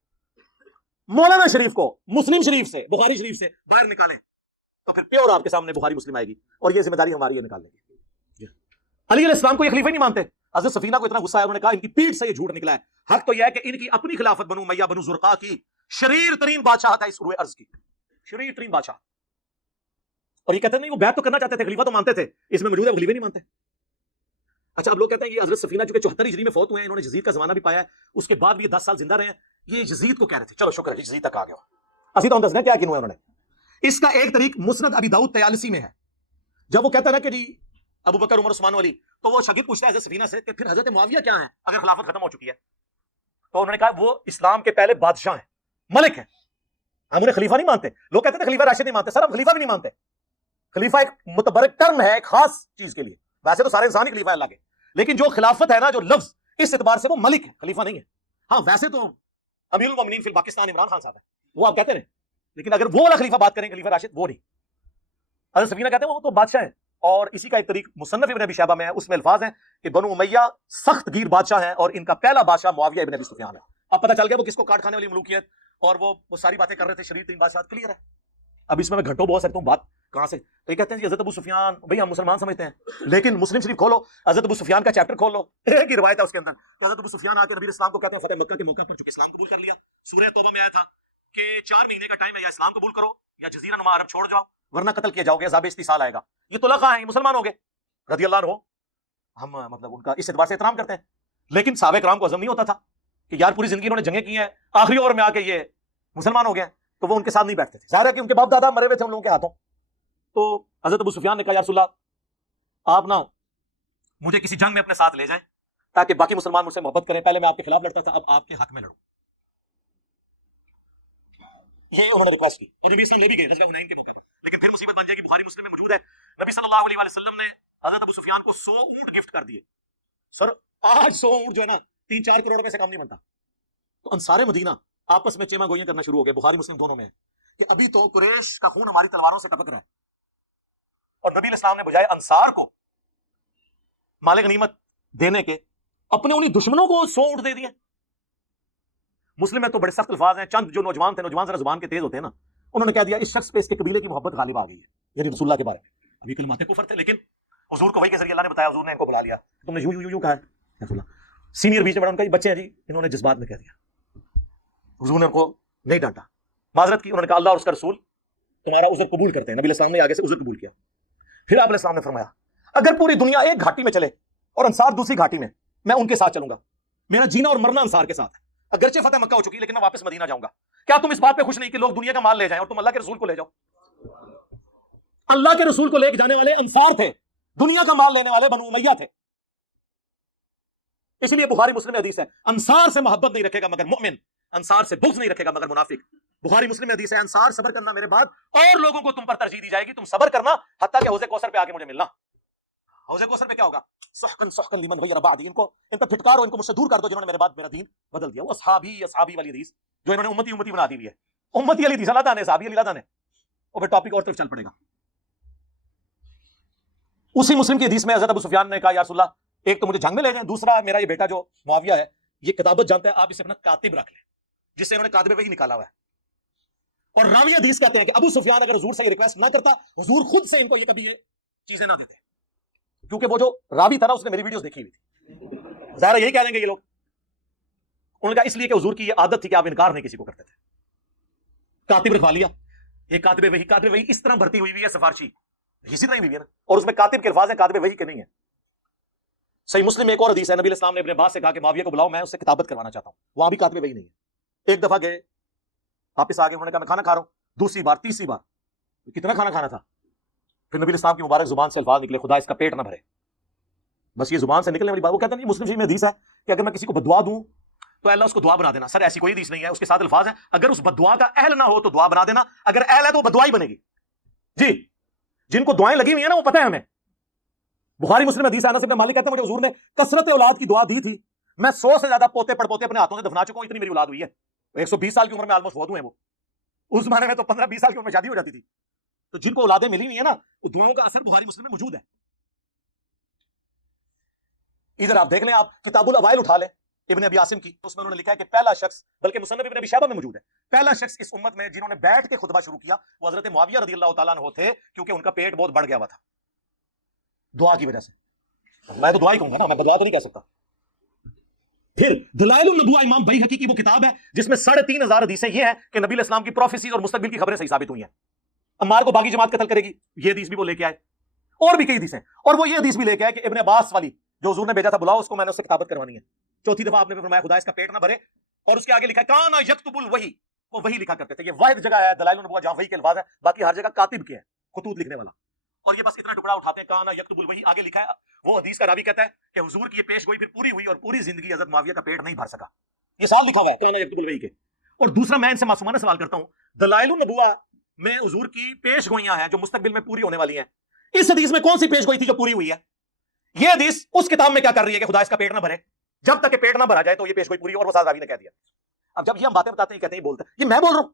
مولانا شریف کو مسلم شریف سے, بخاری شریف سے باہر نکالیں تو پھر پیور آپ کے سامنے بخاری مسلم آئے گی, اور یہ ذمہ داری ہماری ہے نکالنے کی. علی علیہ السلام کو یہ خلیفہ نہیں مانتے. حضرت سفینہ کو اتنا غصہ ہے, انہوں نے کہا ان کی پیٹھ سے یہ جھوٹ نکلا ہے. حق تو یہ ہے کہ ان کی اپنی خلافت بنو امیہ بنو زرقاء کی شریر ترین بادشاہ تھا اس روئے ارض کی, شریر ترین بادشاہ. اور یہ کہتے ہیں نہیں وہ بیعت تو کرنا چاہتے تھے, خلیفہ تو مانتے تھے, اس میں موجود ہے خلیفہ نہیں مانتے. اچھا اب لوگ کہتے ہیں یہ حضرت سفینہ چونکہ 74 ہجری میں فوت ہوئے ہیں, انہوں نے یزید کا زمانہ بھی پایا ہے, اس کے بعد بھی یہ 10 سال زندہ رہے ہیں, یہ یزید کو کہہ رہے تھے. چلو شکر ہے یزید تک آ گیا, اسی تو ہم دسنا کیا کینوں ہے انہوں نے. اس کا ایک طریق مسند ابی داؤد 43 میں ہے, جب وہ کہتا ہے نا کہ جی ابو بکر عمر عثمان علی, تو وہ شاگرد پوچھتا ہے حضرت سفینہ سے کہ پھر حضرت معاویہ کیا ہیں اگر خلافت ختم ہو چکی ہے. تو انہوں نے کہا وہ اسلام کے پہلے بادشاہ ہیں, ملک ہیں, ہم انہیں خلیفہ نہیں مانتے. لوگ کہتے ہیں خلیفہ راشد نہیں مانتے, سر ہم خلیفہ بھی نہیں مانتے. خلیفہ ایک متبرک ٹرم ہے ایک خاص چیز کے لیے, ویسے تو سارے انسان ہی خلیفہ ہے اللہ کے, لیکن جو خلافت ہے نا, جو لفظ, اس اعتبار سے وہ ملک ہے, خلیفہ نہیں ہے. ہاں ویسے تو امیر المومنین فی پاکستان عمران خان صاحب ہے, وہ آپ کہتے ہیں, لیکن اگر وہ والا خلیفہ بات کریں خلیفہ راشد, وہ نہیں. حضرت سفینہ کہتے ہیں وہ تو بادشاہ ہیں. اور اسی کا ایک طریق مصنف ابن ابی شیبہ میں ہے, اس میں الفاظ ہیں کہ بنو امیہ سخت گیر بادشاہ ہیں اور ان کا پہلا بادشاہ معاویہ ابن ابی سفیان ہے. اب پتہ چل گیا وہ کس کو کاٹ کھانے والی ملوکیت, اور وہ ساری باتیں کر رہے تھے, شریر تین بادشاہ کلیئر ہے. اب اس میں گھنٹوں بول سکتا ہوں بات کہاں سے. تو یہ کہتے ہیں جی حضرت ابو سفیان, بھئی ہم مسلمان سمجھتے ہیں, لیکن مسلم شریف کھولو, حضرت ابو سفیان کا چیپٹر کھول لو, ایک ہی روایت ہے اس کے اندر کہ حضرت ابو سفیان آ کے نبی اسلام کو کہتے ہیں فتح مکہ کے موقع پر چونکہ اسلام قبول کر لیا, سورہ توبہ میں آیا تھا کہ 4 مہینے کا ٹائم ہے, یا اسلام قبول کرو یا جزیرہ نما عرب چھوڑ جاؤ ورنہ قتل کیے جاؤ گے, عذاب استیصال آئے گا. یہ طلقاء ہیں, مسلمان ہو گئے رضی اللہ عنہ. ہم مطلب ان کا اس اعتبار سے احترام کرتے ہیں, لیکن صحابہ کرام کو عزم نہیں ہوتا تھا کہ یار پوری زندگی انہوں نے جنگیں کی ہیں, آخری اوور میں آ کے یہ مسلمان ہو گئے, تو وہ ان کے ساتھ نہیں بیٹھتے تھے. ظاہر ہے کہ ان کے باپ دادا مرے ہوئے تھے ان لوگوں کے ہاتھوں. تو حضرت ابو سفیان نے کہا یا رسول اللہ آپ نا مجھے کسی جنگ میں اپنے ساتھ لے جائیں تاکہ باقی مسلمان مجھ سے محبت کریں, پہلے میں آپ کے خلاف لڑتا تھا, اب آپ کے حق میں لڑوں. یہ انہوں نے ریکویسٹ کی, اور نبی صلی اللہ علیہ وسلم لے بھی گئے غزوہ حنین کے موقع پر, لیکن پھر مصیبت بن جائے گی. بخاری مسلم میں موجود ہے نبی صلی اللہ علیہ وسلم نے حضرت ابو سفیان کو 100 اونٹ گفٹ کر دیے. سر آج 100 اونٹ جو ہے نا 3-4 کروڑ میں سے کم نہیں بنتا. تو انصار مدینہ آپس میں چیما گوئیاں کرنا شروع ہو گئے, بخاری مسلم دونوں میں ہے کہ ابھی تو قریش کا خون ہماری تلواروں سے ٹپک رہا ہے, اور نبی علیہ السلام نے بجائے انصار کو مال غنیمت دینے کے اپنے انہی دشمنوں کو 100 اونٹ دے دیے. مسلم میں تو بڑے سخت الفاظ ہیں, چند جو نوجوان تھے, نوجوان ذرا زبان کے تیز ہوتے ہیں نا, انہوں نے کہہ دیا اس شخص پہ اس کے قبیلے کی محبت غالب آ گئی ہے, یعنی رسول اللہ کے بارے میں. ابھی کلمات کفر تھے, لیکن حضور کو وہی کے ذریعے اللہ نے بتایا, حضور نے ان کو بلا لیا, تم نے یوں کہا ہے رسول اللہ. سینئر بیچ میں بڑا ان کا بچے ہیں جی, انہوں نے جذبات میں کہہ دیا, حضور نے ان کو نہیں ڈانٹا, معذرت کی. انہوں نے کہا اللہ اور اس کا رسول تمہارا عذر قبول کرتے ہیں. نبی علیہ السلام نے آگے سے عذر قبول کیا. پھر آپ علیہ السلام نے فرمایا اگر پوری دنیا ایک گھاٹی میں چلے اور انصار دوسری گھاٹی میں, میں ان کے ساتھ چلوں گا, میرا جینا اور مرنا انصار کے ساتھ ہے. اگرچہ فتح مکہ ہو چکی لیکن میں واپس مدینہ جاؤں گا. کیا تم اس بات پہ خوش نہیں کہ لوگ دنیا کا مال لے جائیں اور تم اللہ کے رسول کو لے جاؤ؟ اللہ کے رسول کو لے کے جانے والے انصار تھے, دنیا کا مال لینے والے بنو امیہ تھے. اس لیے بخاری مسلم حدیث ہے انصار سے محبت نہیں رکھے گا مگر مومن, انصار سے بغض نہیں رکھے گا مگر منافق. بخاری مسلم حدیث ہے انصار صبر کرنا میرے بعد, اور لوگوں کو تم پر ترجیح دی جائے گی, تم صبر کرنا حتیٰ کہ حوض کوثر پہ آ کے مجھے ملنا. حوض کوثر پہ کیا ہوگا؟ سحقن سحقن لمن غیر بعدی, ان پر پھٹکارو, ان کو مجھ سے دور کر دو جنہوں نے میرے بعد میرا دین بدل دیا. وہ اصحابی والی حدیث جو انہوں نے امتی بنا دی ہوئی ہے, امتی والی حدیث اللہ تعالیٰ نے, صحابی علی اللہ نے. اور پھر ٹاپک اور طرف چل پڑے گا. اسی مسلم کی حدیث میں حضرت ابو سفیان نے کہا یا رسول اللہ ایک تو مجھے جنگ میں لے جائیں, دوسرا میرا یہ بیٹا جو معاویہ ہے یہ کتابت جانتا ہے, آپ اسے اپنا کاتب رکھ لیں, جس سے انہوں نے کاتب وحی نکالا ہوا ہے. اور راوی حدیث کہتے ہیں کہ ابو سفیان اگر حضور سے یہ ریکویسٹ نہ کرتا, حضور خود سے ان کو یہ کبھی یہ چیزیں نہ دیتے, کیونکہ وہ جو راوی تھا نا اس نے میری ویڈیوز دیکھی ہوئی تھی. ظاہر یہی کہہ دیں گے یہ لوگ, ان کا اس لیے کہ حضور کی یہ عادت تھی کہ آپ انکار نہیں کسی کو کرتے تھے. کاتب رکھوا لیا, ایک کاتب وحی اس طرح بھرتی ہوئی ہے سفارشی, اسی طرح ہی ہوئی ہے نا, اور اس میں کاتب کے الفاظ ہیں, کاتب وحی کے نہیں ہے. صحیح مسلم میں ایک اور حدیث ہے, نبی علیہ السلام نے ابن عباس سے کہا کہ معاویہ کو بلاؤ, میں اس سے کتابت کروانا چاہتا ہوں, وہاں بھی کاتب وحی نہیں ہے. ایک دفعہ گئے, واپس آ گئے, انہوں نے کہا میں کھانا کھا رہا ہوں, دوسری بار تیسری بار, کتنا کھانا کھانا تھا, پھر نبی علیہ السلام کی مبارک زبان سے الفاظ نکلے, خدا اس کا پیٹ نہ بھرے. بس یہ زبان سے نکلنے والی بات. وہ کہتے ہیں مسلم شریف میں حدیث ہے کہ اگر میں کسی کو بدعا دوں تو اللہ اس کو دعا بنا دینا. سر ایسی کوئی حدیث نہیں ہے, اس کے ساتھ الفاظ ہیں اگر اس بدعا کا اہل نہ ہو تو دعا بنا دینا, اگر اہل ہے تو وہ بدعا ہی بنے گی. جی جن کو دعائیں لگی ہوئی ہیں نا وہ پتہ ہے ہمیں. بخاری مسلم حدیث ہے, انس بن مالک کہتے ہیں مجھے حضور نے کثرت اولاد کی دعا دی تھی, میں 100 سے زیادہ پوتے پڑ پوتے اپنے ہاتھوں سے دفنا چکا ہوں, اتنی میری اولاد ہوئی ہے. 120 سال کی عمر میں آلموسٹ فوت ہوئے ہیں وہ. اس زمانے میں تو 15-20 سال کی عمر میں شادی ہو جاتی تھی. تو جن کو اولادیں ملی ہوئی ہیں نا, وہ دعاؤں کا اثر بخاری مسلم میں موجود ہے. ادھر آپ دیکھ لیں, آپ کتاب الاوائل اٹھا لیں ابن ابی عاصم کی, اس میں انہوں نے لکھا ہے کہ پہلا شخص, بلکہ مصنف ابن ابی شیبہ میں موجود ہے, پہلا شخص اس امت میں جنہوں نے بیٹھ کے خطبہ شروع کیا وہ حضرت معاویہ رضی اللہ تعالیٰ عنہ تھے, کیونکہ ان کا پیٹ بہت بڑھ گیا ہوا تھا دعا کی وجہ سے. میں تو دعا ہی کہوں گا نا, میں بدعا تو نہیں کہہ سکتا. پھر دلائل النبوہ امام بیہقی کی وہ کتاب ہے جس میں 3,500 حدیثیں یہ ہیں کہ نبی علیہ السلام کی پروفیسیز اور مستقبل کی خبریں صحیح ثابت ہوئی ہیں. عمار کو باغی جماعت قتل کرے گی, یہ حدیث بھی وہ لے کے آئے, اور بھی کئی حدیثیں, اور وہ یہ حدیث بھی لے کے آئے کہ ابن عباس والی جو حضور نے بھیجا تھا بلاؤ اس کو, میں نے اس سے کتابت کروانی ہے. چوتھی دفعہ آپ نے فرمایا خدا اس کا پیٹ نہ بھرے, اور اس کے آگے لکھا ہے کانا یکتب الوحی, وہ وحی لکھا کرتے تھے. یہ واحد جگہ ہے دلائل النبوہ جہاں وحی کے الفاظ ہیں, باقی ہر جگہ کاتب کے ہیں, خطوط لکھنے والا. اور یہ بس اتنا ٹکڑا اٹھاتے ہیں کانا یکتب الوحی, آگے لکھا ہے وہ حدیث کا راوی کہتا ہے کہ حضور کی یہ پیش گوئی پھر پوری ہوئی اور پوری زندگی حضرت معاویہ کا پیٹ نہیں بھر سکا. یہ سال لکھا ہوا ہے کانا یکتب الوحی کے. اور دوسرا میں ان سے معصومانہ سوال کرتا ہوں, دلائل النبوہ میں حضور کی پیش گوئیاں ہیں جو مستقبل میں پوری ہونے والی ہیں, اس حدیث میں کون سی پیش گوئی تھی جو پوری ہوئی ہے؟ یہ حدیث اس کتاب میں کیا کر رہی ہے کہ خدا اس کا پیٹ نہ بھرے, جب تک کہ پیٹ نہ بھرا جائے تو یہ پیش گوئی پوری, اور وہ ساتھ راوی نے کہہ دیا. اب جب یہ ہم باتیں بتاتے ہیں کہتے ہیں یہ بولتا ہے, یہ میں بول رہا ہوں.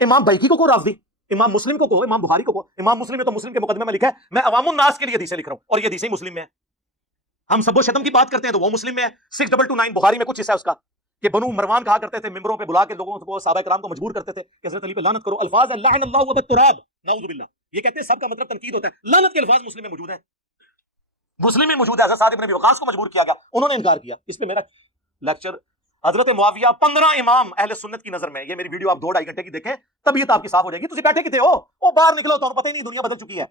امام بیہقی کو رافضی, امام مسلم کو امام بخاری کو. امام مسلم میں تو مسلم کے مقدمے میں لکھا ہے میں عوام الناس کے لیے حدیثیں لکھ رہا ہوں, اور یہ حدیثیں مسلم میں ہے. ہم سب و شتم کی بات کرتے ہیں تو وہ مسلم میں ہے. 6229 بخاری میں کچھ حصہ ہے اس کا کہ بنو مروان کہا کرتے تھے, ممبروں پہ بلا کے لوگوں کو, صحابہ کرام کو مجبور کرتے تھے کہ حضرت علی پہ لعنت کرو. الفاظ ہے لعن اللہ و بالتراب, نعوذ باللہ. یہ کہتے ہیں سب کا مطلب تنقید ہوتا ہے. لعنت کے الفاظ مسلم میں موجود ہیں, مسلم میں موجود ہے. حضرت سعد بن ابی وقاص کو مجبور کیا گیا, انہوں نے انکار کیا. اس پہ میرا لیکچر حضرت معاویہ 15 امام اہل سنت کی نظر میں, یہ میری ویڈیو آپ 2-2.5 گھنٹے کی دیکھیں, طبیعت آپ کی صاف ہو جائے گی. تسی بیٹھے کتے ہو, وہ باہر نکلو تو پتہ ہی نہیں دنیا بدل چکی ہے.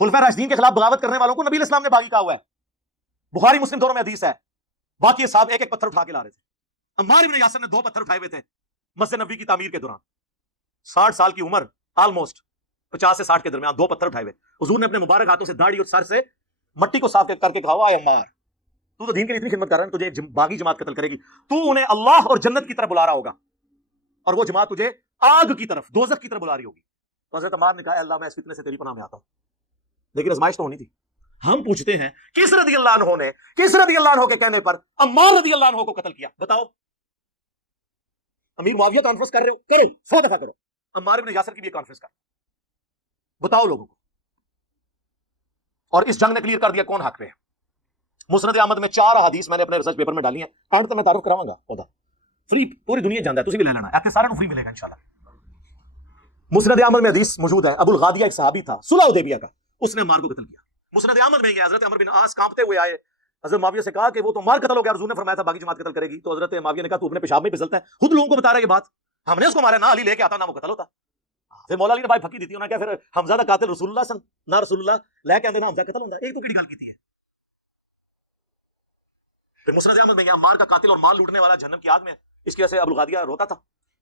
خلفائے راشدین کے خلاف بغاوت کرنے والوں کو نبی علیہ السلام نے باغی کہا ہوا ہے. بخاری مسلم دونوں میں حدیث ہے. باقی صاحب ایک ایک پتھر اٹھا کے لا رہے تھے. عمار ابن یاسر نے 2 پتھر اٹھائے ہوئے تھے مسجد نبوی کی تعمیر کے دوران. 60 سال کی عمر, آلموسٹ 50 سے 60 کے درمیان, 2 پتھر اٹھائے ہوئے. حضور نے اپنے مبارک ہاتھوں سے داڑھی اور سر سے مٹی کو صاف کر کے کہا, اے عمار تو دین کے لیے اتنی خدمت کر رہا ہے, تجھے باغی جماعت قتل کرے گی, تو انہیں اللہ اور جنت کی طرف بلا رہا ہوگا, اور وہ جماعت تجھے آگ کی طرف, دوزخ کی طرف بلا رہی ہوگی. تو حضرت عمار نے کہا اللہ میں اس فتنے سے تیری پناہ میں آتا ہوں. لیکن آزمائش تو ہونی تھی. ہم پوچھتے ہیں کس رضی اللہ عنہ نے, کس رضی اللہ عنہ کے کہنے پر عمار رضی اللہ عنہ کو قتل کیا؟ بتاؤ. امیر معاویہ کانفرنس کر رہے ہو, کرو 100 دفعہ کرو. عمار ابن یاسر کی بھی کانفرنس کر, بتاؤ لوگوں کو. اور اس جنگ نے کلیئر کر دیا کون حق پہ ہے. مسند احمد میں 4 حدیث میں نے اپنے ریسرچ پیپر میں ڈالی ہیں, اینڈ تک میں تعارف کراؤں گا. ہوتا فری, پوری دنیا جانتا ہے, تسی بھی لے لینا, ایسے سارے فری ملے گا انشاءاللہ. مسند احمد میں حدیث موجود ہے, ابو الغادیہ ایک صحابی تھا صلح حدیبیہ کا, اس نے عمار کو قتل کیا. مسند احمد میں یہ حضرت عمر بن عاص کانپتے ہوئے آئے, حضرت معاویہ سے کہا کہ وہ تو عمار قتل ہو گیا, حضور نے فرمایا تھا باقی جماعت قتل کرے گی. تو حضرت معاویہ نے کہا تو اپنے پیشاب میں پھسلتا ہے, خود لوگوں کو بتا رہا ہے یہ بات, ہم نے اس کو مارا, نہ علی لے کے آتا نہ وہ قتل ہوتا. پھر مولا علی نے بھائی پھکی دی تھی, انہوں نے کہا پھر حمزہ دا قاتل رسول اللہ سن, نہ رسول اللہ لے کے آندے نہ حمزہ قتل ہوندا. ایک تو کیڑی گل کیتی ہے. پھر مسند احمد میں یہ عمار کا قاتل اور مال لوٹنے والا جہنم کی آگ میں, اس کی وجہ سے ابو الغادیہ روتا تھا.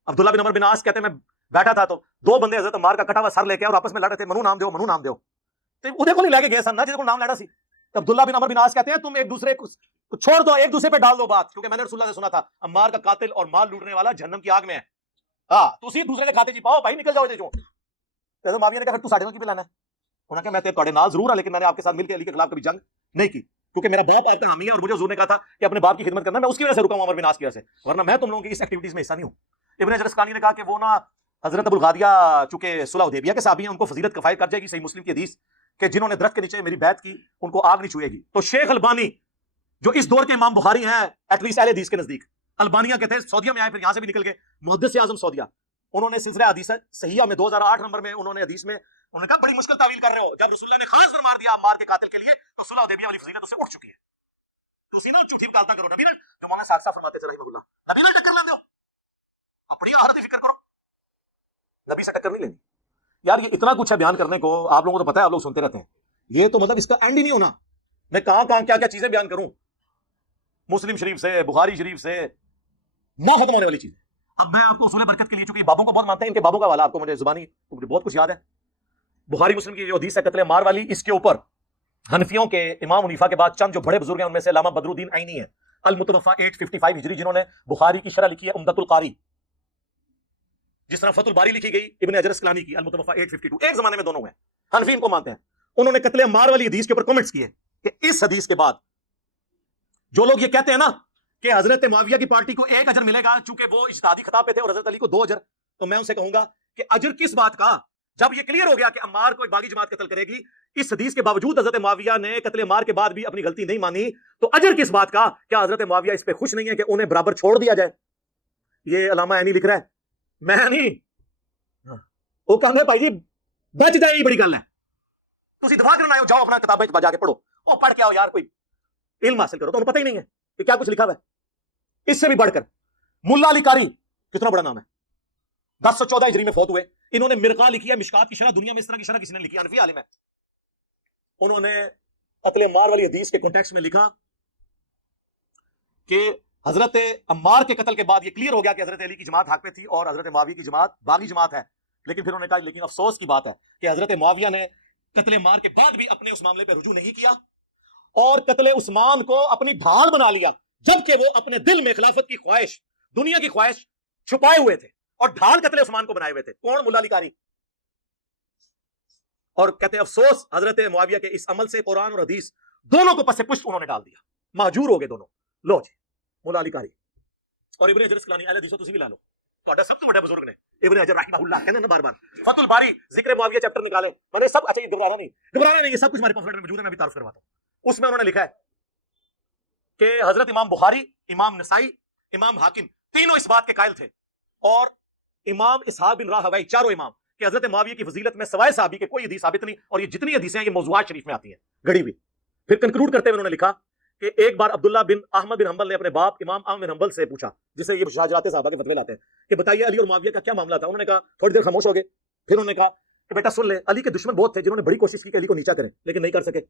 عبداللہ بن عمر بن عاص کہتے ہیں میں بیٹھا تھا تو 2 بندے حضرت عمار کا کٹا ہوا سر لے کے اور آپس میں لڑ رہے تھے, منو نام دیو, منو نام دیو. تو وہ کو لے کے گئے سن نا جس کو نام لینا سی. تو عبداللہ بن عمر بن عاص کہتے ہیں تم ایک دوسرے کو چھوڑ دو, ایک دوسرے پہ ڈال دو بات, کیونکہ میں نے رسول اللہ سے سنا تھا عمار کا قاتل اور مال لوٹنے والا جہنم کی آگ میں ہے. ہاں تو اسی دوسرے کے کھاتے جی پاؤ بھائی, نکل جاؤ جو. حضرت معاویہ نے کہا پھر تو ساڈے نال کی پہ لینا ہے. انہوں نے کہا میں تیرے نال ضرور ہوں, لیکن میں نے آپ کے ساتھ مل کے علی کے خلاف کبھی جنگ نہیں کی, کیونکہ میرا باپ آپ کا حامی ہے اور مجھے حضور نے کہا تھا کہ اپنے باپ کی خدمت کرنا, میں اس کی وجہ سے رکا ہوں عمر بن عاص کی وجہ سے, ورنہ میں تم لوگوں کی اس ایکٹیویٹیز میں حصہ نہیں ہوں. ابن جرسقانی نے کہا کہ وہ نا حضرت ابو الغادیہ چونکہ صلح حدیبیہ کے صحابی ہیں, ان کو فضیلت کفایت کر جائے گی. صحیح مسلم کی حدیث کہ جنہوں نے درخت کے نیچے میری بیعت کی ان کو آگ نہیں چھوئے گی. تو شیخ البانی جو اس دور کے امام بخاری ہیں ایٹ لیسٹ اہل حدیث کے نزدیک، البانیہ کے تھے، سعودیہ میں آئے پھر یہاں سے بھی نکل گئے، محدث اعظم سعودیہ، انہوں نے سلسلہ حدیث صحیحہ میں 2008 نمبر میں انہوں نے حدیث میں انہوں نے کہا بڑی مشکل تعویل کر رہے ہو، جب رسول اللہ نے خاص مار دیا عمار کے قاتل کے لیے تو صلح حدیبیہ والی فضیلت اس سے اٹھ چکی ہے. تو اسی نا جھوٹی وکالتاں کرو. نبی نے جو مولانا ساکسا فرماتے تھے رحمہ اللہ، نبی نے ٹکر لیندے ہو، اپنی آخرت کی فکر کرو، نبی سے ٹکر نہیں لینی. یار یہ اتنا کچھ ہے بیان کرنے کو، آپ لوگوں کو تو پتہ ہے، آپ لوگ سنتے رہتے ہیں، یہ تو مطلب اس کا اینڈ ہی نہیں ہونا. میں کہاں کیا کیا چیزیں بیان کروں، مسلم شریف سے، بخاری شریف سے، نہ ختم ہونے والی چیزیں. اب میں آپ کو اصول برکت کے لیے، چونکہ بابوں کو بہت مانتے ہیں، ان کے بابوں کا حوالہ آپ کو مجھے زبانی مجھے بہت کچھ یاد ہے. بخاری مسلم کی جو حدیث ہے قتل مار والی، اس کے اوپر حنفیوں کے امام حنیفہ کے بعد چند جو بڑے بزرگ ہیں ان میں سے علامہ بدر الدین عینی ہے، المتوفی 855 ہجری، جنہوں نے بخاری کی شرح لکھی ہے عمدۃ القاری، جس طرح فتح الباری لکھی گئی ابن حجر اسقلانی کی المتوفی 852، ایک زمانے میں دونوں ہوئے ہیں، حنفی ان کو مانتے ہیں. انہوں نے قتل مار والی حدیث کے اوپر کمنٹس کیے کہ اس حدیث کے بعد جو لوگ یہ کہتے ہیں نا کہ حضرت معاویہ کی پارٹی کو ایک اجر ملے گا چونکہ وہ اجتہادی خطاب پہ تھے اور حضرت علی کو 2 اجر، تو میں ان سے کہوں گا کہ اجر کس بات کا؟ جب یہ کلیئر ہو گیا کہ عمار کو ایک باغی جماعت قتل کرے گی، اس حدیث کے باوجود حضرت معاویہ نے قتل عمار کے بعد بھی اپنی غلطی نہیں مانی، تو اجر کس بات کا؟ کیا حضرت معاویہ اس پہ خوش نہیں ہے کہ انہیں برابر چھوڑ دیا جائے؟ یہ علامہ عینی لکھ رہا ہے، میں نہیں. وہ کہنا ہے بھائی جی بچ جائے، یہ بڑی گل ہے، تسی دفاع کرنا آئے ہو، جاؤ اپنا کتابیں جا کے پڑھو، وہ پڑھ کے آؤ یار، کوئی علم حاصل کرو. تو انہیں پتہ ہی نہیں ہے کہ کیا کچھ لکھا ہوا ہے. اس سے بھی بڑھ کر ملا علی قاری، کتنا بڑا نام ہے، 1014 ہجری میں فوت ہوئے. انہوں نے مرقہ لکھی ہے، مشکات کی شرح، دنیا میں اس طرح کی شرح کسی نے لکھی، حنفی عالم ہے. انہوں نے قتل مار والی حدیث کے کانٹیکسٹ میں لکھا کہ حضرت عمار کے قتل کے بعد یہ کلیئر ہو گیا کہ حضرت علی کی جماعت حق پہ تھی اور حضرت معاویہ کی جماعت باغی جماعت ہے. لیکن پھر انہوں نے کہا لیکن افسوس کی بات ہے کہ حضرت معاویہ نے قتل مار کے بعد بھی اپنے اس معاملے پہ رجوع نہیں کیا اور قتل عثمان کو اپنی ڈھال بنا لیا، جبکہ وہ اپنے دل میں خلافت کی خواہش، دنیا کی خواہش چھپائے ہوئے تھے اور ڈھال قتل عثمان کو بنائے ہوئے تھے. کون؟ ملا علی قاری. اور کہتے ہیں افسوس حضرت معاویہ کے اس عمل سے قرآن اور حدیث دونوں کو پس پشت انہوں نے ڈال دیا، مہجور ہو گئے دونوں. لو جی ملا علی قاری اور ابن حجر اسقلانی، اہل حدیث تسی بھی لا لو، اور سب سے بڑے بزرگ نے ابن حجر رحمہ اللہ، کہتے ہیں نا بار بار فتح الباری ذکر معاویہ چیپٹر نکالے، میں نے سب، اچھا یہ گھبرانا نہیں، یہ سب کچھ ہمارے پمفلٹ میں موجود ہے، میں بھی تعارف کرواتا ہوں. اس میں انہوں نے لکھا ہے کہ حضرت امام بخاری، امام نسائی، امام حاکم تینوں اس بات کے قائل تھے، اور امام اسحاق بن راہوی، چاروں امام، کہ حضرت معاویہ کی فضیلت میں سوائے صحابی کے کوئی حدیث ثابت نہیں، اور یہ جتنی حدیثیں ہیں یہ موضوعات شریف میں آتی ہیں گڑی ہوئی. پھر کنکلوڈ کرتے ہوئے انہوں نے لکھا کہ ایک بار عبداللہ بن احمد بن حنبل نے اپنے باپ امام احمد بن حنبل سے پوچھا، جسے یہ شاہجراتے صحابہ کے فتوے لاتے ہیں، کہ بتائیے علی اور معاویہ کا کیا معاملہ تھا. انہوں نے کہا، تھوڑی دیر خاموش ہو گئے، پھر انہوں نے کہا کہ بیٹا سن لے، علی کے دشمن بہت تھے جنہوں نے بڑی کوشش کی کہ علی کو نیچا کریں لیکن نہیں کر سکے.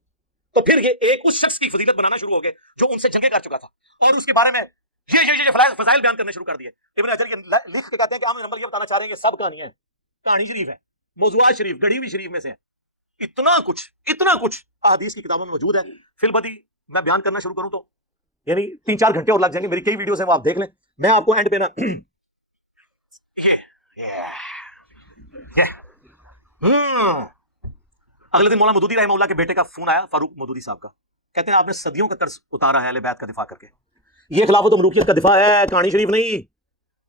تو پھر یہ ایک اس شخص کی فضیلت بنانا شروع ہو گئے جو ان سے جنگیں کر چکا تھا، اور اس کے بارے میں یہ فضائل بیان کرنے شروع کر دیے. ابن حجر یہ لکھ کے کہتے ہیں کہ احمد بن حنبل یہ بتانا چاہ رہے ہیں یہ سب کہانیاں ہیں، کہانی شریف ہے، موضوعات شریف، گڑھی ہوئی شریف میں سے ہیں. اتنا کچھ احادیث کی کتابوں میں موجود ہے. فی البدی میں بیان کرنا شروع کروں تو یعنی 3-4 گھنٹے اور لگ جائیں گے. میری کئی ویڈیوز ہیں وہ آپ دیکھ لیں. میں آپ کو اینڈ پہ نا اگلے دن مولانا مودودی رحمہ اللہ کے بیٹے کا فون آیا، فاروق مودودی صاحب کا، کہتے ہیں آپ نے صدیوں کا طرز اتارا ہے اہل بیت کا دفاع کر کے. یہ خلافت و ملوکیت کا دفاع ہے، کہانی شریف نہیں،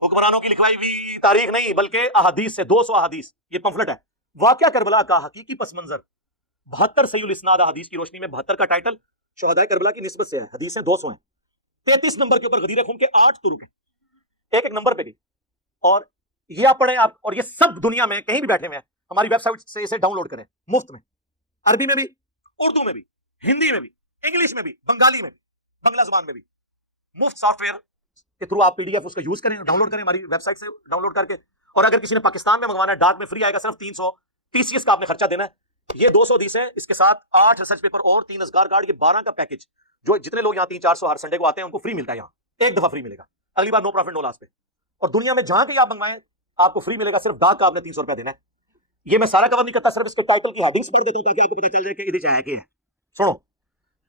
حکمرانوں کی لکھوائی ہوئی تاریخ نہیں، بلکہ احادیث سے 200 احادیث. یہ پمفلٹ ہے واقعہ کربلا کا حقیقی پس منظر، 72 صحیح الاسناد احادیث کی روشنی میں. 72 کا ٹائٹل شہداء کربلا کی نسبت سے ہے، حدیثیں 200 ہیں. 33 نمبر کے اوپر غدیر خون کے 8 طرق ہیں، ایک نمبر پہ گئی. اور یہ آپ پڑھیں آپ، اور یہ سب دنیا میں کہیں بھی بیٹھے ہوئے ہیں، ہماری ویب سائٹ سے اسے ڈاؤن لوڈ کریں مفت میں، عربی میں بھی، اردو میں بھی، ہندی میں بھی، انگلش میں بھی، بنگالی میں بھی، بنگلہ زبان میں بھی. مفت سافٹ ویئر کے تھرو آپ PDF اس کا یوز کریں، ڈاؤن لوڈ کریں ہماری ویب سائٹ سے ڈاؤن لوڈ کر کے. اور اگر کسی نے پاکستان میں منگوانا ہے ڈاک میں فری آئے گا، صرف 300 TCS کا آپ نے خرچہ دینا ہے. یہ 200 حدیث ہے، اس کے ساتھ 8 ریسرچ پیپر اور 3 اذکار کارڈ، یہ 12 کا پیکج، جو جتنے لوگ یہاں 300-400 ہر سنڈے کو آتے ہیں ان کو فری ملتا ہے. یہاں ایک دفعہ فری ملے گا، اگلی بار نو پروفٹ نو لاس پہ. اور دنیا میں جہاں کہیں آپ منگوائیں آپ کو فری ملے گا، صرف ڈاک کا آپ نے 300 روپیہ دینا ہے. یہ میں سارا کور نہیں کرتا، صرف اس کے ٹائٹل کی ہیڈنگز پڑھ دیتا ہوں تاکہ آپ کو پتہ چل جائے کہ ادھر چاہے کیا ہے. سنو،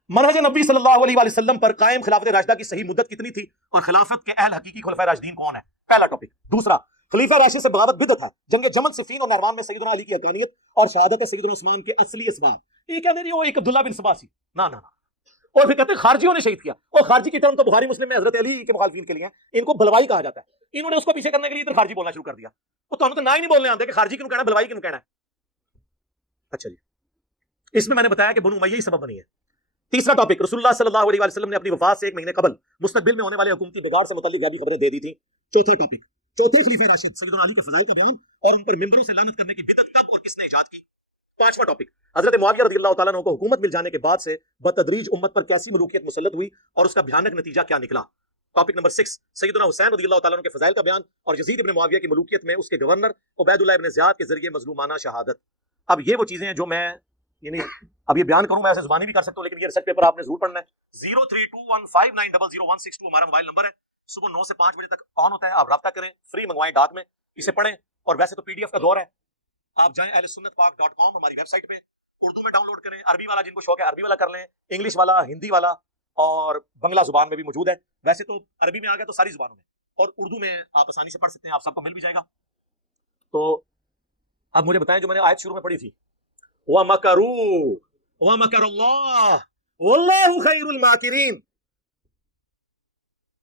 منہج نبی صلی اللہ علیہ وآلہ وسلم پر قائم خلافت راشدہ کی صحیح مدت کتنی تھی اور خلافت کے اہل حقیقی خلفائے راشدین کون ہیں؟ پہلا ٹاپک. دوسرا، خلیفہ راشد سے بغاوت بدعت ہے. جنگ جمل، صفین اور نہروان میں سیدنا علی کی حقانیت اور شہادت سیدنا عثمان کے اصلی اسباب. یہ کہتے ہیں وہ ایک عبداللہ بن سبا سی، نہ. اور پھر کہتے ہیں خارجیوں نے شہید کیا، اور خارجی کی ٹرم تو بخاری مسلم میں حضرت علی کے مخالفین کے لیے ہیں، ان کو بلوائی کہا جاتا ہے. انہوں نے اس کو پیچھے کرنے کے لیے ادھر خارجی بولنا شروع کر دیا. وہ تو نہ ہی نہیں بولنے آتے کہ خارجی کیوں کہنا، بلوائی کیوں کہنا ہے. اچھا جی، اس میں میں نے بتایا کہ بنو امیہ ہی سبب بنی ہے. تیسرا ٹاپک، رسول اللہ صلی اللہ علیہ وسلم نے اپنی وفات سے 1 مہینے قبل مستقبل میں ہونے والے حکومتی بگاڑ سے متعلق غیبی خبریں دے دی تھیں. چوتھا ٹاپک، چوتھے خلیفہ راشد سیدنا علی کا فضائل کا بیان اور ان پر ممبروں سے لعنت کرنے کی بدعت کب اور کس نے ایجاد کی. پانچواں ٹاپک، حضرت معاویہ رضی اللہ تعالیٰ عنہ کو حکومت مل جانے کے بعد سے بتدریج امت پر کیسی ملوکیت مسلط ہوئی اور اس کا بھیانک نتیجہ کیا نکلا. ٹاپک نمبر 6، سیدنا حسین رضی اللہ تعالیٰ عنہ کے فضائل کا بیان اور یزید ابن معاویہ کی ملوکیت میں اس کے گورنر عبید اللہ ابن زیاد کے ذریعے مظلومانہ شہادت. اب یہ وہ چیزیں ہیں جو میں یعنی اب یہ بیان کروں، میں ایسے زبانی بھی کر سکتا ہوں، لیکن یہ ریسرچ پیپر آپ نے ضرور پڑھنا ہے. 032159000162 ہمارا موبائل نمبر ہے. صبح 9 سے 5 بجے تک آن ہوتا ہے، آپ رابطہ کریں، فری منگوائیں ڈاک میں، اسے پڑھیں. اور ویسے تو PDF کا دور ہے، آپ جائیں ahlsunnatpak.com ہماری ویب سائٹ میں، اردو میں ڈاؤن لوڈ کریں، عربی والا جن کو شوق ہے عربی والا کر لیں، انگلش والا، ہندی والا اور بنگلہ زبان میں بھی موجود ہے. ویسے تو عربی میں آ گیا تو ساری زبانوں میں، اور اردو میں آپ آسانی سے پڑھ سکتے ہیں، آپ سب کو مل بھی جائے گا. تو اب مجھے بتائیں جو میں نے آیت شروع میں پڑھی تھی، وَمَكَرُوا وَمَكَرَ اللَّهُ وَاللَّهُ خَيْرُ الْمَاكِرِينَ،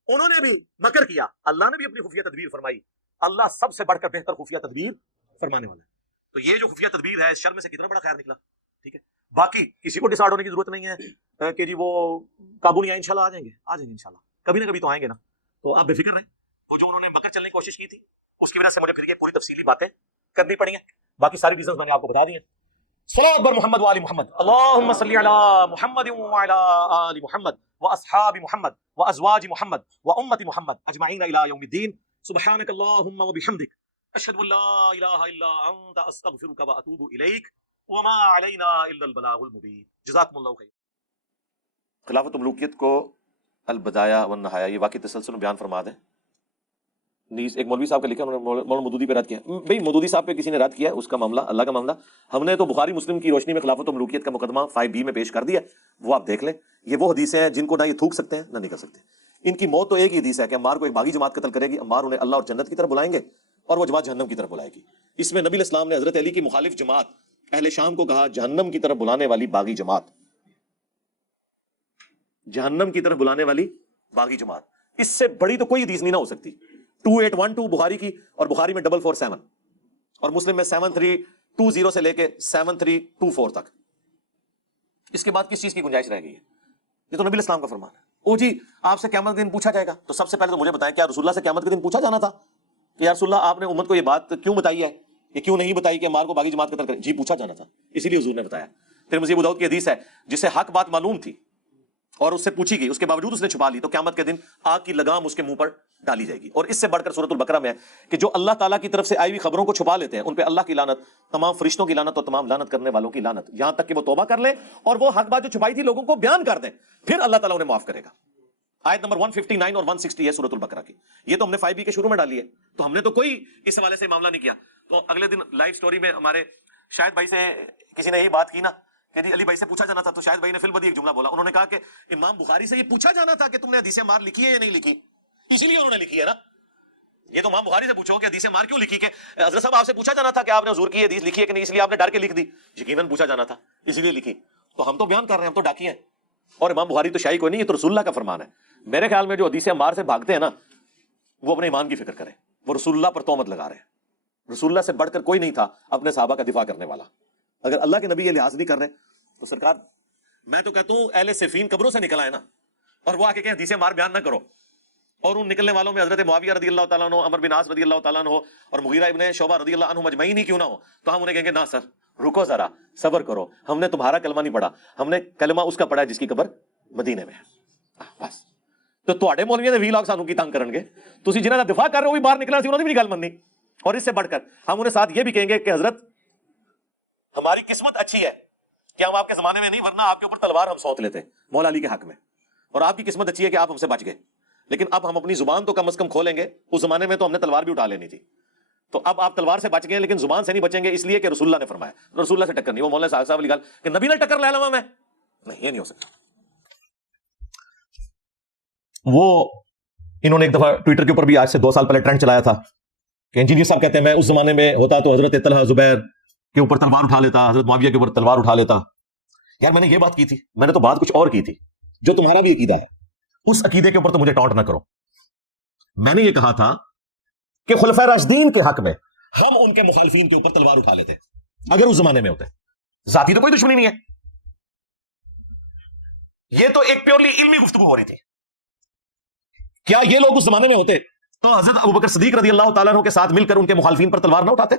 انہوں نے بھی مکر کیا، اللہ نے بھی اپنی خفیہ تدبیر فرمائی، اللہ سب سے بڑھ کر بہتر خفیہ تدبیر فرمانے والا ہے. تو یہ جو خفیہ تدبیر ہے اس شر میں سے کتنا بڑا خیر نکلا. ٹھیک ہے، باقی کسی کو ڈسارڈ ہونے کی ضرورت نہیں ہے کہ جی وہ قابو نہیں آئے، انشاءاللہ آ جائیں گے انشاءاللہ، کبھی نہ کبھی تو آئیں گے نا. تو آپ بے فکر رہیں. وہ جو انہوں نے مکر چلنے کی کوشش کی تھی اس کی وجہ سے مجھے پھر یہ پوری تفصیلی باتیں کرنی پڑی ہیں. باقی ساری ریزنز میں نے آپ کو بتا دی ہیں. صلوات بر محمد و آل محمد، اللہم صلی علی محمد و علی آل محمد و اصحاب محمد و ازواج محمد و امت محمد اجمعین الی یوم الدین. سبحانک اللہم و بحمدک، اشہد ان لا الہ الا انت، استغفرک و اتوب الیک، وما علینا الا البلاغ المبین. جزاکم اللہ خیر. خلافت ملوکیت کو البدایہ والنہایہ یہ واقعی تسلسل میں بیان فرما دیں. نیز ایک مولوی صاحب کا لکھا، انہوں نے مولانا مودودی پہ رد کیا. بھئی مودودی صاحب پہ کسی نے رد کیا ہے، اس کا معاملہ اللہ کا معاملہ. ہم نے تو بخاری مسلم کی روشنی میں خلافت و ملوکیت کا مقدمہ 5B میں پیش کر دیا، وہ آپ دیکھ لیں. یہ وہ حدیثیں ہیں جن کو نہ یہ تھوک سکتے ہیں نہ نکل سکتے. ان کی موت تو ایک ہی حدیث ہے کہ عمار کو ایک باغی جماعت قتل کرے گی، عمار انہیں اللہ اور جنت کی طرف بلائیں گے اور وہ جماعت جہنم کی طرف بلائے گی. اس میں نبی الاسلام نے حضرت علی کی مخالف جماعت اہل شام کو کہا جہنم کی طرف بلانے والی باغی جماعت، جہنم کی طرف بلانے والی باغی جماعت. اس سے بڑی تو کوئی حدیث نہیں نہ ہو سکتی. 2812 بخاری کی، اور بخاری میں 447 اور مسلم میں 7320 سے لے کے 7324 تک. اس کے بعد کس چیز کی گنجائش رہ گئی ہے؟ یہ تو نبی الاسلام کا فرمان ہے. او جی آپ سے قیامت کے دن پوچھا جائے گا، تو سب سے پہلے تو مجھے بتائیں کیا رسول اللہ سے قیامت کے دن پوچھا جانا تھا کہ یا رسول اللہ آپ نے امت کو یہ بات کیوں بتائی ہے، یہ کیوں نہیں بتائی کہ عمار کو باغی جماعت قتل کرے؟ جی پوچھا جانا تھا، اسی لیے حضور نے بتایا. پھر ابو داؤد کی حدیث ہے جسے حق بات معلوم تھی اور اس سے پوچھی گئی، اس کے باوجود اس نے چھپا لی، تو قیامت کے دن آگ کی لگام اس کے منہ پر ڈالی جائے گی. اور اس سے بڑھ کر سورۃ البقرہ میں ہے کہ جو اللہ تعالیٰ کی طرف سے آئی ہوئی خبروں کو چھپا لیتے ہیں ان پہ اللہ کی لعنت، تمام فرشتوں کی لعنت اور تمام لعنت کرنے والوں کی لعنت، یہاں تک کہ وہ توبہ کر لیں اور وہ حق بات جو چھپائی تھی لوگوں کو بیان کر دیں، پھر اللہ تعالیٰ انہیں معاف کرے گا. آیت نمبر 159 اور 160 ہے سورۃ البقرہ کی. یہ تو ہم نے 5B کے شروع میں ڈالی ہے، تو ہم نے تو کوئی اس حوالے سے معاملہ نہیں کیا. تو اگلے دن لائیو سٹوری میں ہمارے شاہد بھائی سے کسی نے یہی بات کی نا کہ جی علی بھائی سے پوچھا جانا تھا، تو شاہد بھائی نے فی البدیہہ ایک جملہ بولا. انہوں نے کہا کہ امام بخاری سے یہ پوچھا جانا تھا کہ تم نے حدیث مار لکھی ہے یا نہیں لکھی، اسی لیے انہوں نے لکھی ہے نا. یہ تو امام بخاری سے پوچھو کہ حدیث مار کیوں لکھی، کہ حضرت صاحب آپ سے پوچھا جانا تھا کہ آپ نے حضور کی حدیث لکھی ہے کہ نہیں، اس لیے آپ نے ڈر کے لکھ دی. یقیناً پوچھا جانا تھا اسی لیے لکھی. تو ہم تو بیان کر رہے ہیں، ہم تو ڈاکی ہیں. اور امام بخاری تو شاہی کوئی نہیں، یہ تو رسول اللہ کا فرمان ہے. میرے خیال میں جو حدیث مار سے بھاگتے ہیں نا وہ اپنے ایمان کی فکر کریں. وہ رسول اللہ پر تہمت لگا رہے ہیں. رسول اللہ سے بڑھ کر کوئی نہیں تھا اپنے صحابہ کا دفاع کرنے والا. اگر اللہ کے نبی یہ لحاظ نہیں کر رہے تو سرکار، میں تو کہتا ہوں اہل صفین قبروں سے نکل آئے نا، اور وہ آ کے کہیں حدیث مار بیان نہ کرو. اور ان نکلنے والوں میں حضرت معاویہ رضی اللہ تعالیٰ عنہ، عمر بن عاص رضی اللہ تعالیٰ عنہ اور مغیرہ ابن شعبہ رضی اللہ عنہ مجمعین ہی کیوں نہ ہو، تو ہم انہیں کہیں گے نہ سر رکو ذرا، صبر کرو، ہم نے تمہارا کلمہ نہیں پڑھا، ہم نے کلمہ اس کا پڑھا ہے جس کی قبر مدینے میں ہے. بس تو تواڈے مولویاں دے 20 لاکھ سانوں کی تنگ کرن گے، تسی جنہاں دا دفاع کر رہے ہو بھی باہر نکلنا سی، انہوں نے بھی گل مننی. اور اس سے بڑھ کر ہم انہیں ساتھ یہ بھی کہیں گے کہ حضرت ہماری قسمت اچھی ہے کہ ہم آپ کے زمانے میں نہیں، ورنہ آپ کے اوپر تلوار ہم سونت لیتے مولا علی کے حق میں. اور آپ کی قسمت اچھی ہے کہ آپ ہم سے بچ گئے، لیکن اب ہم اپنی زبان تو کم از کم کھولیں گے. اس زمانے میں تو ہم نے تلوار بھی اٹھا لینی تھی. تو اب آپ تلوار سے بچ گئے لیکن زبان سے نہیں بچیں گے، اس لیے کہ رسول اللہ نے فرمایا. رسول اللہ سے ٹکر نہیں. وہ مولانا صاحب والی گل کہ نبی نے ٹکر لے لواں میں، نہیں، یہ نہیں ہو سکتا. وہ انہوں نے ایک دفعہ ٹویٹر کے اوپر بھی آج سے 2 سال پہلے ٹرینڈ چلایا تھا کہ انجینئر صاحب کہتے ہیں میں اس زمانے میں ہوتا تو حضرت طلحہ زبیر کے اوپر تلوار اٹھا لیتا، حضرت معاویہ کے اوپر تلوار اٹھا لیتا. یار میں نے یہ بات کی تھی، میں نے تو بات کچھ اور کی تھی. جو تمہارا بھی عقیدہ ہے اس عقیدے کے اوپر تو مجھے ٹانٹ نہ کرو. میں نے یہ کہا تھا کہ خلفائے راشدین کے حق میں ہم ان کے مخالفین کے اوپر تلوار اٹھا لیتے اگر اس زمانے میں ہوتے. ذاتی تو کوئی دشمنی نہیں ہے، یہ تو ایک پیورلی علمی گفتگو ہو رہی تھی. کیا یہ لوگ اس زمانے میں ہوتے تو حضرت ابوبکر صدیق رضی اللہ تعالیٰ عنہ کے ساتھ مل کر ان کے مخالفین پر تلوار نہ اٹھاتے؟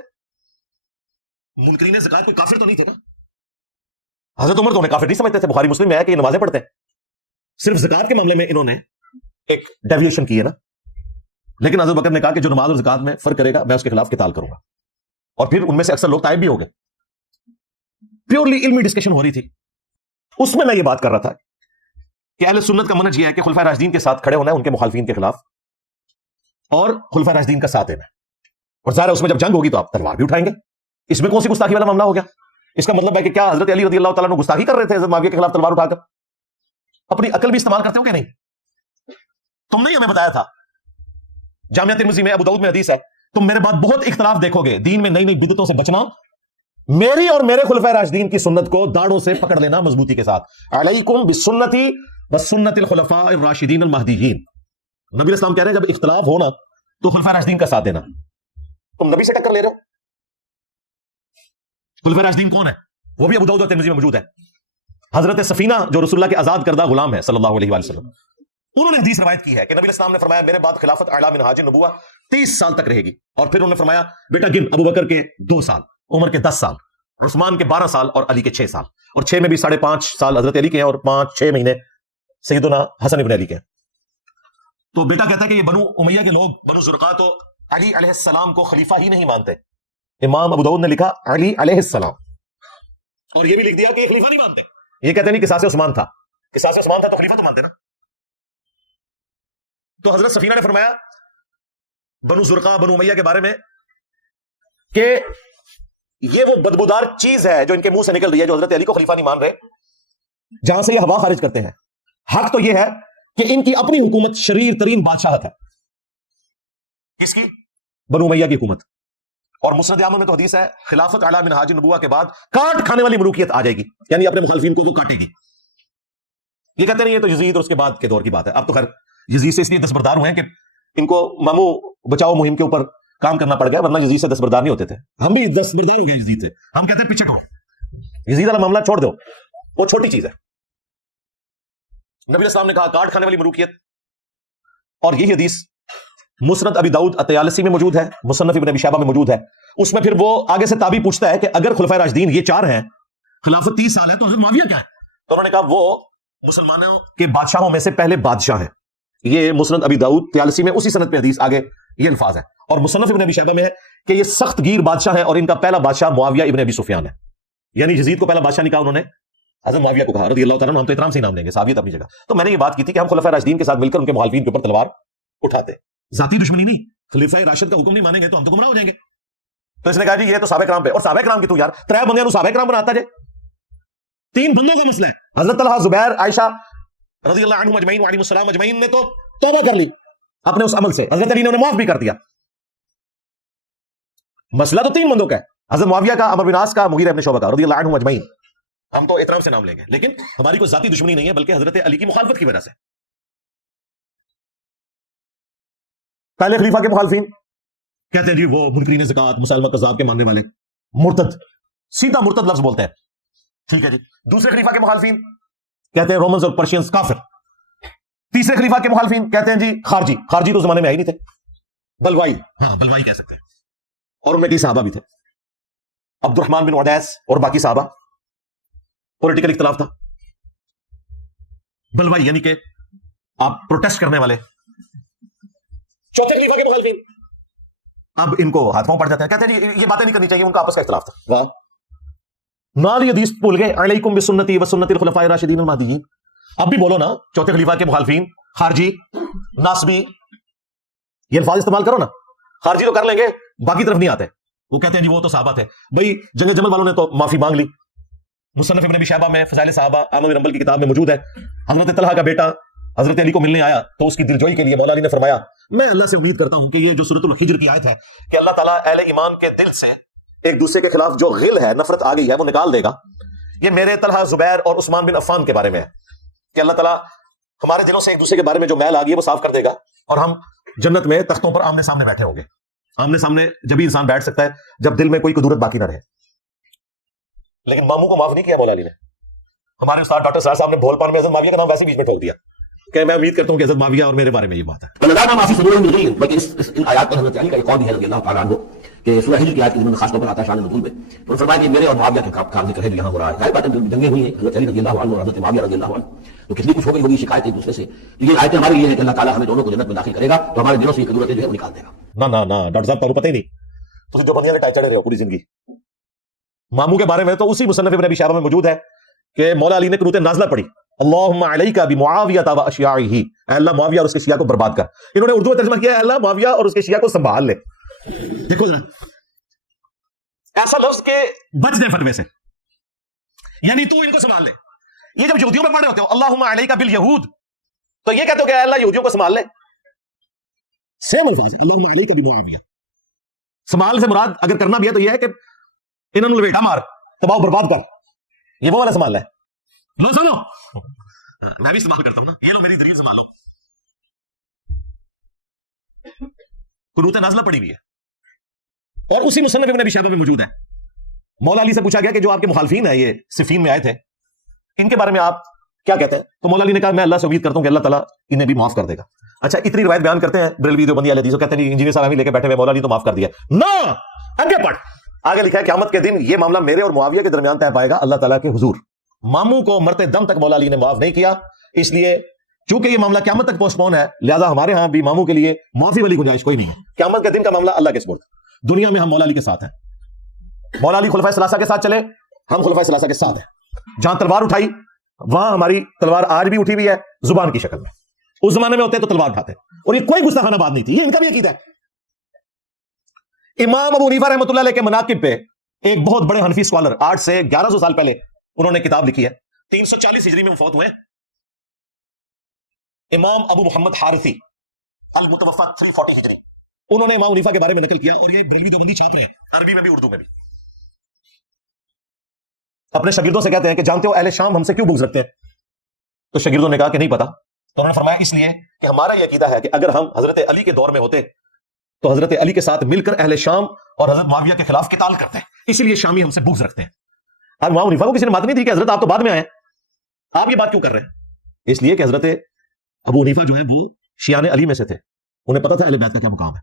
منکرین زکات کوئی کافر تو نہیں تھے نا. حضرت عمر تو انہیں کافر نہیں سمجھتے تھے. بخاری مسلم میں ہے کہ یہ نمازیں پڑھتے ہیں. صرف زکات کے معاملے میں انہوں نے ایک ڈیویشن کی ہے نا. لیکن حضرت بکر نے کہا کہ جو نماز اور زکات میں فرق کرے گا میں اس کے خلاف قتال کروں گا. اور پھر ان میں سے اکثر لوگ طائب بھی ہو گئے. پیورلی علمی ڈسکشن ہو رہی تھی. اس میں یہ بات کر رہا تھا کہ اہل سنت کا منہج یہ ہے کہ خلفائے راشدین کے ساتھ کھڑے ہونا ہے ان کے مخالفین کے خلاف اور خلفائے راشدین کا ساتھ دینا. اور ظاہر ہے اس میں جب جنگ ہوگی تو آپ تلوار بھی اٹھائیں گے. اس میں کون سی گستاخی والا معاملہ ہو گیا؟ اس کا مطلب ہے کہ کیا حضرت علی رضی اللہ تعالیٰ عنہ گستاخی کر رہے تھے حضرت معاویہ کے خلاف تلوار اٹھا کر؟ اپنی عقل بھی استعمال کرتے ہو کہ نہیں؟ تم نے ہمیں بتایا تھا جامعہ ترمذی میں ابو داؤد میں حدیث ہے تم میرے بعد بہت اختلاف دیکھو گے. دین میں نئی نئی بدعتوں سے بچنا. میری اور میرے خلفائے راشدین کی سنت کو داڑھوں سے پکڑ لینا مضبوطی کے ساتھ. علیکم بسنتی وسنت الخلفاء الراشدین المہدیین. نبی اسلام کہہ رہے ہیں جب اختلاف ہونا تو خلفائے راشدین کا ساتھ دینا. تم نبی سے ٹکر لے رہے ہو. خلفائے راشدین کون ہے؟ وہ بھی ابو داؤد اور ترمذی میں موجود ہے. حضرت سفینہ جو رسول اللہ کے آزاد کردہ غلام ہے صلی اللہ علیہ وآلہ وسلم, انہوں نے حدیث روایت کی ہے کہ نبی اسلام نے فرمایا میرے بعد خلافت اعلی منہاج النبوہ 30 سال تک رہے گی. اور پھر انہوں نے فرمایا بیٹا گن, ابو بکر کے 2 سال, عمر کے 10 سال, عثمان کے 12 سال اور علی کے 6 سال, اور 6 میں بھی 5.5 سال حضرت علی کے ہیں اور 5-6 مہینے سیدنا حسن ابن علی کے ہیں. تو بیٹا کہتا ہے کہ یہ بنو امیہ کے لوگ بنو زرقاء تو علی علیہ السلام کو خلیفہ ہی نہیں مانتے. امام ابو داؤد نے لکھا علی علیہ السلام, اور یہ بھی لکھ دیا کہ یہ خلیفہ نہیں مانتے. یہ کہتے نہیں قصاص عثمان تھا. قصاص عثمان تھا تو خلیفہ تو مانتے نا. تو حضرت سفینہ نے فرمایا بنو زرقاء بنو امیہ کے بارے میں کہ یہ وہ بدبودار چیز ہے جو ان کے منہ سے نکل رہی ہے, جو حضرت علی کو خلیفہ نہیں مان رہے, جہاں سے یہ ہوا خارج کرتے ہیں. حق تو یہ ہے کہ ان کی اپنی حکومت شریر ترین بادشاہت ہے. کس کی؟ بنو امیہ کی حکومت. اور مسند احمد میں تو حدیث ہے خلافت اعلی منہاج النبوہ کے بعد کاٹ کھانے والی ملوکیت آ جائے گی, یعنی اپنے مخالفین کو وہ کاٹے گی. یہ کہتے نہیں یہ تو یزید اور اس کے بعد کے دور کی بات ہے. اب تو خیر یزید سے اس لیے دستبردار ہوئے ہیں کہ ان کو مامو بچاؤ مہم کے اوپر کام کرنا پڑ گیا, ورنہ یزید سے دستبردار نہیں ہوتے تھے. ہم بھی دستبردار ہو گئے یزید سے. ہم کہتے ہیں پیچھے ٹھوڑو, یزید والا معاملہ چھوڑ دو, وہ چھوٹی چیز ہے. نبی اسلام نے کہا کاٹ کھانے والی ملوکیت. اور یہی حدیث مسند ابی داؤد الطیالسی میں موجود ہے, مصنف ابن ابی شیبہ میں موجود ہے. اس میں پھر وہ آگے سے تابعی پوچھتا ہے کہ اگر خلفائے راشدین یہ 4 ہیں, خلافت 30 سال ہے, تو حضرت معاویہ کیا ہے؟ تو انہوں نے کہا وہ مسلمانوں کے بادشاہوں میں سے پہلے بادشاہ ہیں. یہ مسند ابی داؤد طیالسی میں اسی سند پہ حدیث آگے یہ الفاظ ہے. اور مصنف ابن ابی شیبہ میں ہے کہ یہ سخت گیر بادشاہ ہے اور ان کا پہلا بادشاہ معاویہ ابن ابی سفیان ہے. یعنی یزید کو پہلا بادشاہ نہیں کہا انہوں نے, حضرت معاویہ کو کہا رضی اللہ تعالیٰ عنہ. ہم تو احترام سے نام لیں گے, صحابیت اپنی جگہ. تو میں نے یہ بات کی تھی کہ ہم خلفائے راشدین کے ساتھ مل کر ان کے مخالفین کے اوپر تلوار اٹھاتے. ذاتی دشمنی نہیں, خلیفہ راشد کا حکم نہیں مانیں گے تو ہم تو گمراہ ہو جائیں گے. تو اس نے کہا جی یہ تو صحابہ کرام پہ, اور صحابہ کرام کی تو یار 3 بندے صحابہ کرام بناتا جائے. 3 بندوں کا مسئلہ ہے. حضرت طلحہ, زبیر, عائشہ رضی اللہ عنہم اجمعین وعلیہم السلام اجمعین نے تو توبہ کر لی اپنے اس عمل سے. حضرت علی نے انہیں معاف بھی کر دیا. مسئلہ تو 3 بندوں کا ہے, حضرت معاویہ کا, عمرو بن عاص کا, مغیرہ ابن شعبہ کا رضی اللہ عنہم اجمعین. ہم تو احترام سے نام لیں گے, لیکن ہماری کوئی ذاتی دشمنی نہیں ہے بلکہ حضرت علی کی مخالفت کی وجہ سے. پہلے خلیفہ کے مخالفین کہتے ہیں جی وہ منکرین زکات, مسلمہ کذاب کے ماننے والے, مرتد, سیدھا مرتد لفظ بولتے ہیں. ٹھیک ہے جی. دوسرے خلیفہ کے مخالفین کہتے ہیں رومنز اور پرشینز کافر. تیسرے خلیفہ کے مخالفین کہتے ہیں جی خارجی. خارجی تو زمانے میں آئے نہیں تھے, بلوائی, ہاں بلوائی کہہ سکتے ہیں. اور ان میں کئی صحابہ بھی تھے, عبد الرحمن بن عدیس اور باقی صحابہ. پولیٹیکل اختلاف تھا. بلوائی یعنی کہ آپ پروٹیسٹ کرنے والے. چوتھے خلیفہ کے مخالفین اب ان کو ہاتھ پاؤں پڑ جاتے ہیں, کہتے ہیں جی یہ باتیں نہیں کرنی چاہیے, ان کا آپس کا اختلاف تھا. واہ, نال یہ حدیث بھول گئے علیکم بسنتی وسنت الخلفاء الراشدین المہدیین. اب بھی بولو نا, چوتھے خلیفہ کے مخالفین, خارجی, ناسبی, یہ الفاظ استعمال کرو نا. خارجی تو کر لیں گے, باقی طرف نہیں آتے. وہ کہتے ہیں جی وہ تو صحابہ تھے. بھائی جنگ جمل والوں نے تو معافی مانگ لی. مصنف ابن ابی شیبہ میں فضائل صحابہ احمد بن حنبل کی کتاب میں موجود ہے. حضرت طلحہ کا بیٹا حضرت علی کو ملنے آیا تو اس کی دلجوئی کے لیے مولا علی نے فرمایا میں اللہ سے امید کرتا ہوں کہ یہ جو سورۃ الحجر کی آیت ہے کہ اللہ تعالیٰ اہل ایمان کے دل سے ایک دوسرے کے خلاف جو غل ہے, نفرت آ گئی ہے, وہ نکال دے گا. یہ میرے طلحہ, زبیر اور عثمان بن عفان کے بارے میں ہے کہ اللہ تعالیٰ ہمارے دلوں سے ایک دوسرے کے بارے میں جو میل آ گئی ہے وہ صاف کر دے گا, اور ہم جنت میں تختوں پر آمنے سامنے بیٹھے ہوں گے. آمنے سامنے جب ہی انسان بیٹھ سکتا ہے جب دل میں کوئی کدورت باقی نہ رہے. لیکن ماموں کو معاف نہیں کیا مولا علی نے. ہمارے استاد ڈاکٹر سرار صاحب نے بھولپان میں حضرت معاویہ کا نام ویسے بیچ میں ٹھوک دیا کہ میں امید کرتا ہوں کہ حضرت معاویہ اور میرے بارے میں یہ بات ہے. بلکہ ان آیات پر حضرت علی کا ایک قول بھی ہے رضی اللہ تعالیٰ عنہ کہ سورہ حجر کی آیت میں خاص طور پر آتا ہے شان نزول میں. انہوں نے فرمایا کہ میرے اور معاویہ کے کام ذکر ہے جو یہاں ہو رہا ہے. ظاہر بات ہے جنگیں ہوئی ہیں حضرت علی رضی اللہ عنہ اور حضرت معاویہ رضی اللہ عنہ, تو کتنی کچھ ہو گئی ہوگی شکایت ایک دوسرے سے. تو یہ آیت ہماری یہ ہے کہ اللہ تعالیٰ ہمیں دونوں کو جنت میں داخل کرے گا تو ہمارے دلوں سے یہ قدرتیں جو ہے وہ نکال دے گا. نہ ڈاکٹر صاحب پتہ ہی نہیں, تو جو بندیاں نے ٹائی چڑھے رہے ہو پوری زندگی. ماموں کے بارے میں تو اسی مصنف ابن ابی شیبہ میں موجود ہے کہ مولا علی نے قنوت نازلہ پڑھی, اللہم علیکا بمعاویہ و اشیاعہ, اے اللہ معاویہ اور اس کے شیعہ کو برباد کر. انہوں نے اردو میں ترجمہ کیا ہے, اے اللہ معاویہ اور اس کے شیعہ کو سنبھال لے. دیکھو ذرا ایسا لفظ کے بچ دیں فتوے سے, یعنی تو ان کو سنبھال لے. یہ جب یہودیوں میں پڑھ رہے ہوتے ہو اللہم علیکا بالیہود, تو یہ کہتے ہو کہ اے اللہ یہودیوں کو سنبھال لے. سیم الفاظ ہے اللہم علیکا بمعاویہ. سنبھال سے مراد اگر کرنا بھی ہے تو یہ ہے کہ انہوں نے لپیٹا مار, تباہ برباد کر, یہ وہ والا سنبھال ہے. لو سنو, میں بھی استعمال کرتا ہوں نا, یہ لو میری دلیل سنبھالو. قنوت نازلہ پڑھی ہوئی ہے اور اسی مصنف ابن ابی شیبہ میں موجود ہے. مولا علی سے پوچھا گیا کہ جو آپ کے مخالفین ہیں یہ صفین میں آئے تھے, ان کے بارے میں آپ کیا کہتے ہیں؟ تو مولا علی نے کہا میں اللہ سے امید کرتا ہوں کہ اللہ تعالیٰ انہیں بھی معاف کر دے گا. اچھا اتنی روایت بیان کرتے ہیں بریلوی دیوبندی اہل حدیث, کہتے ہیں انجینئر صاحب لے کے بیٹھے ہوئے مولا علی تو معاف کر دیا. نہ, آگے پڑھ, آگے لکھا ہے قیامت کے دن یہ معاملہ میرے اور معاویہ کے درمیان طے پائے گا اللہ تعالیٰ کے حضور. ماموں کو مرتے دم تک مولا علی نے معاف نہیں کیا, اس لیے چونکہ یہ معاملہ قیامت تک پوسٹ پون ہے, لہذا ہمارے ہاں بھی ماموں کے لیے معافی والی گنجائش کوئی نہیں ہے. قیامت کے دن کا معاملہ اللہ کے سپرد. دنیا میں ہم مولا علی کے ساتھ ہیں, مولا علی خلفائے ثلاثہ کے ساتھ چلے, ہم خلفائے ثلاثہ کے ساتھ ہیں. جہاں تلوار اٹھائی وہاں ہماری تلوار آج بھی اٹھی ہوئی ہے زبان کی شکل میں. اس زمانے میں ہوتے تو تلوار اٹھاتے, اور یہ کوئی گستاخانہ بات نہیں تھی, یہ ان کا بھی عقیدہ ہے. امام ابو حنیفہ رحمۃ اللہ علیہ کے مناقب پہ ایک بہت بڑے حنفی اسکالر 8 سے 1100 سال پہلے انہوں نے کتاب لکھی ہے, 340 ہجری میں وفات ہوئے, امام ابو محمد حارثی المتوفى 340 ہجری. انہوں نے امام حنیفہ کے بارے میں نقل کیا, اور یہ بریلوی دیوبندی چھاپ رہے ہیں, عربی میں بھی اردو میں بھی. اپنے شاگردوں سے کہتے ہیں کہ جانتے ہو اہل شام ہم سے کیوں بغض رکھتے ہیں؟ تو شاگردوں نے کہا کہ نہیں پتا. تو انہوں نے فرمایا اس لیے کہ ہمارا یہ عقیدہ ہے کہ اگر ہم حضرت علی کے دور میں ہوتے تو حضرت علی کے ساتھ مل کر اہل شام اور حضرت معاویہ کے خلاف قتال کرتے ہیں, اسی لیے شامی ہم سے بغض رکھتے ہیں. اب امام حنیفہ کو کسی نے بات نہیں دی کہ حضرت آپ تو بعد میں آئے, آپ یہ بات کیوں کر رہے ہیں؟ اس لیے کہ حضرت ابو حنیفہ جو ہے وہ شیعان علی میں سے تھے, انہیں پتا تھا اہل بیت کا کیا مقام ہے,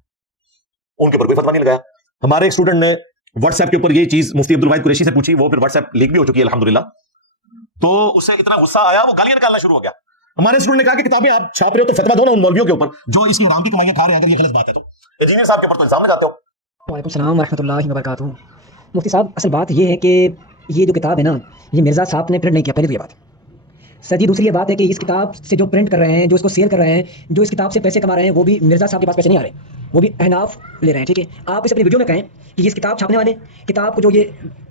ان کے اوپر کوئی فتویٰ نہیں لگایا. ہمارے ایک اسٹوڈنٹ نے واٹس ایپ کے اوپر یہ چیز مفتی عبدالواحد قریشی سے پوچھی, وہ پھر واٹس ایپ لیک بھی ہو چکی ہے الحمدللہ, تو اسے اتنا غصہ آیا وہ گالیاں نکالنا شروع ہو گیا. ہمارے اسٹوڈنٹ نے کہا کہ کتابیں آپ چھاپ رہے ہو تو فتویٰ دو نا ان مولویوں کے اوپر جو اس کی حرام کی کمائیاں کھا رہے ہیں, اگر یہ غلط بات ہے تو انجینئر صاحب کے اوپر تو الزام لگاتے ہو. وعلیکم السلام ورحمۃ اللہ وبرکاتہ. مفتی صاحب اصل بات یہ ہے کہ یہ جو کتاب ہے نا یہ مرزا صاحب نے پرنٹ نہیں کیا, پہلے تو یہ بات. سر جی دوسری یہ بات ہے کہ اس کتاب سے جو پرنٹ کر رہے ہیں, جو اس کو سیل کر رہے ہیں, جو اس کتاب سے پیسے کما رہے ہیں, وہ بھی مرزا صاحب کے پاس پیسے نہیں آ رہے, وہ بھی احناف لے رہے ہیں. ٹھیک ہے, آپ اس اپنی ویڈیو میں کہیں کہ یہ اس کتاب چھاپنے والے کتاب کو جو یہ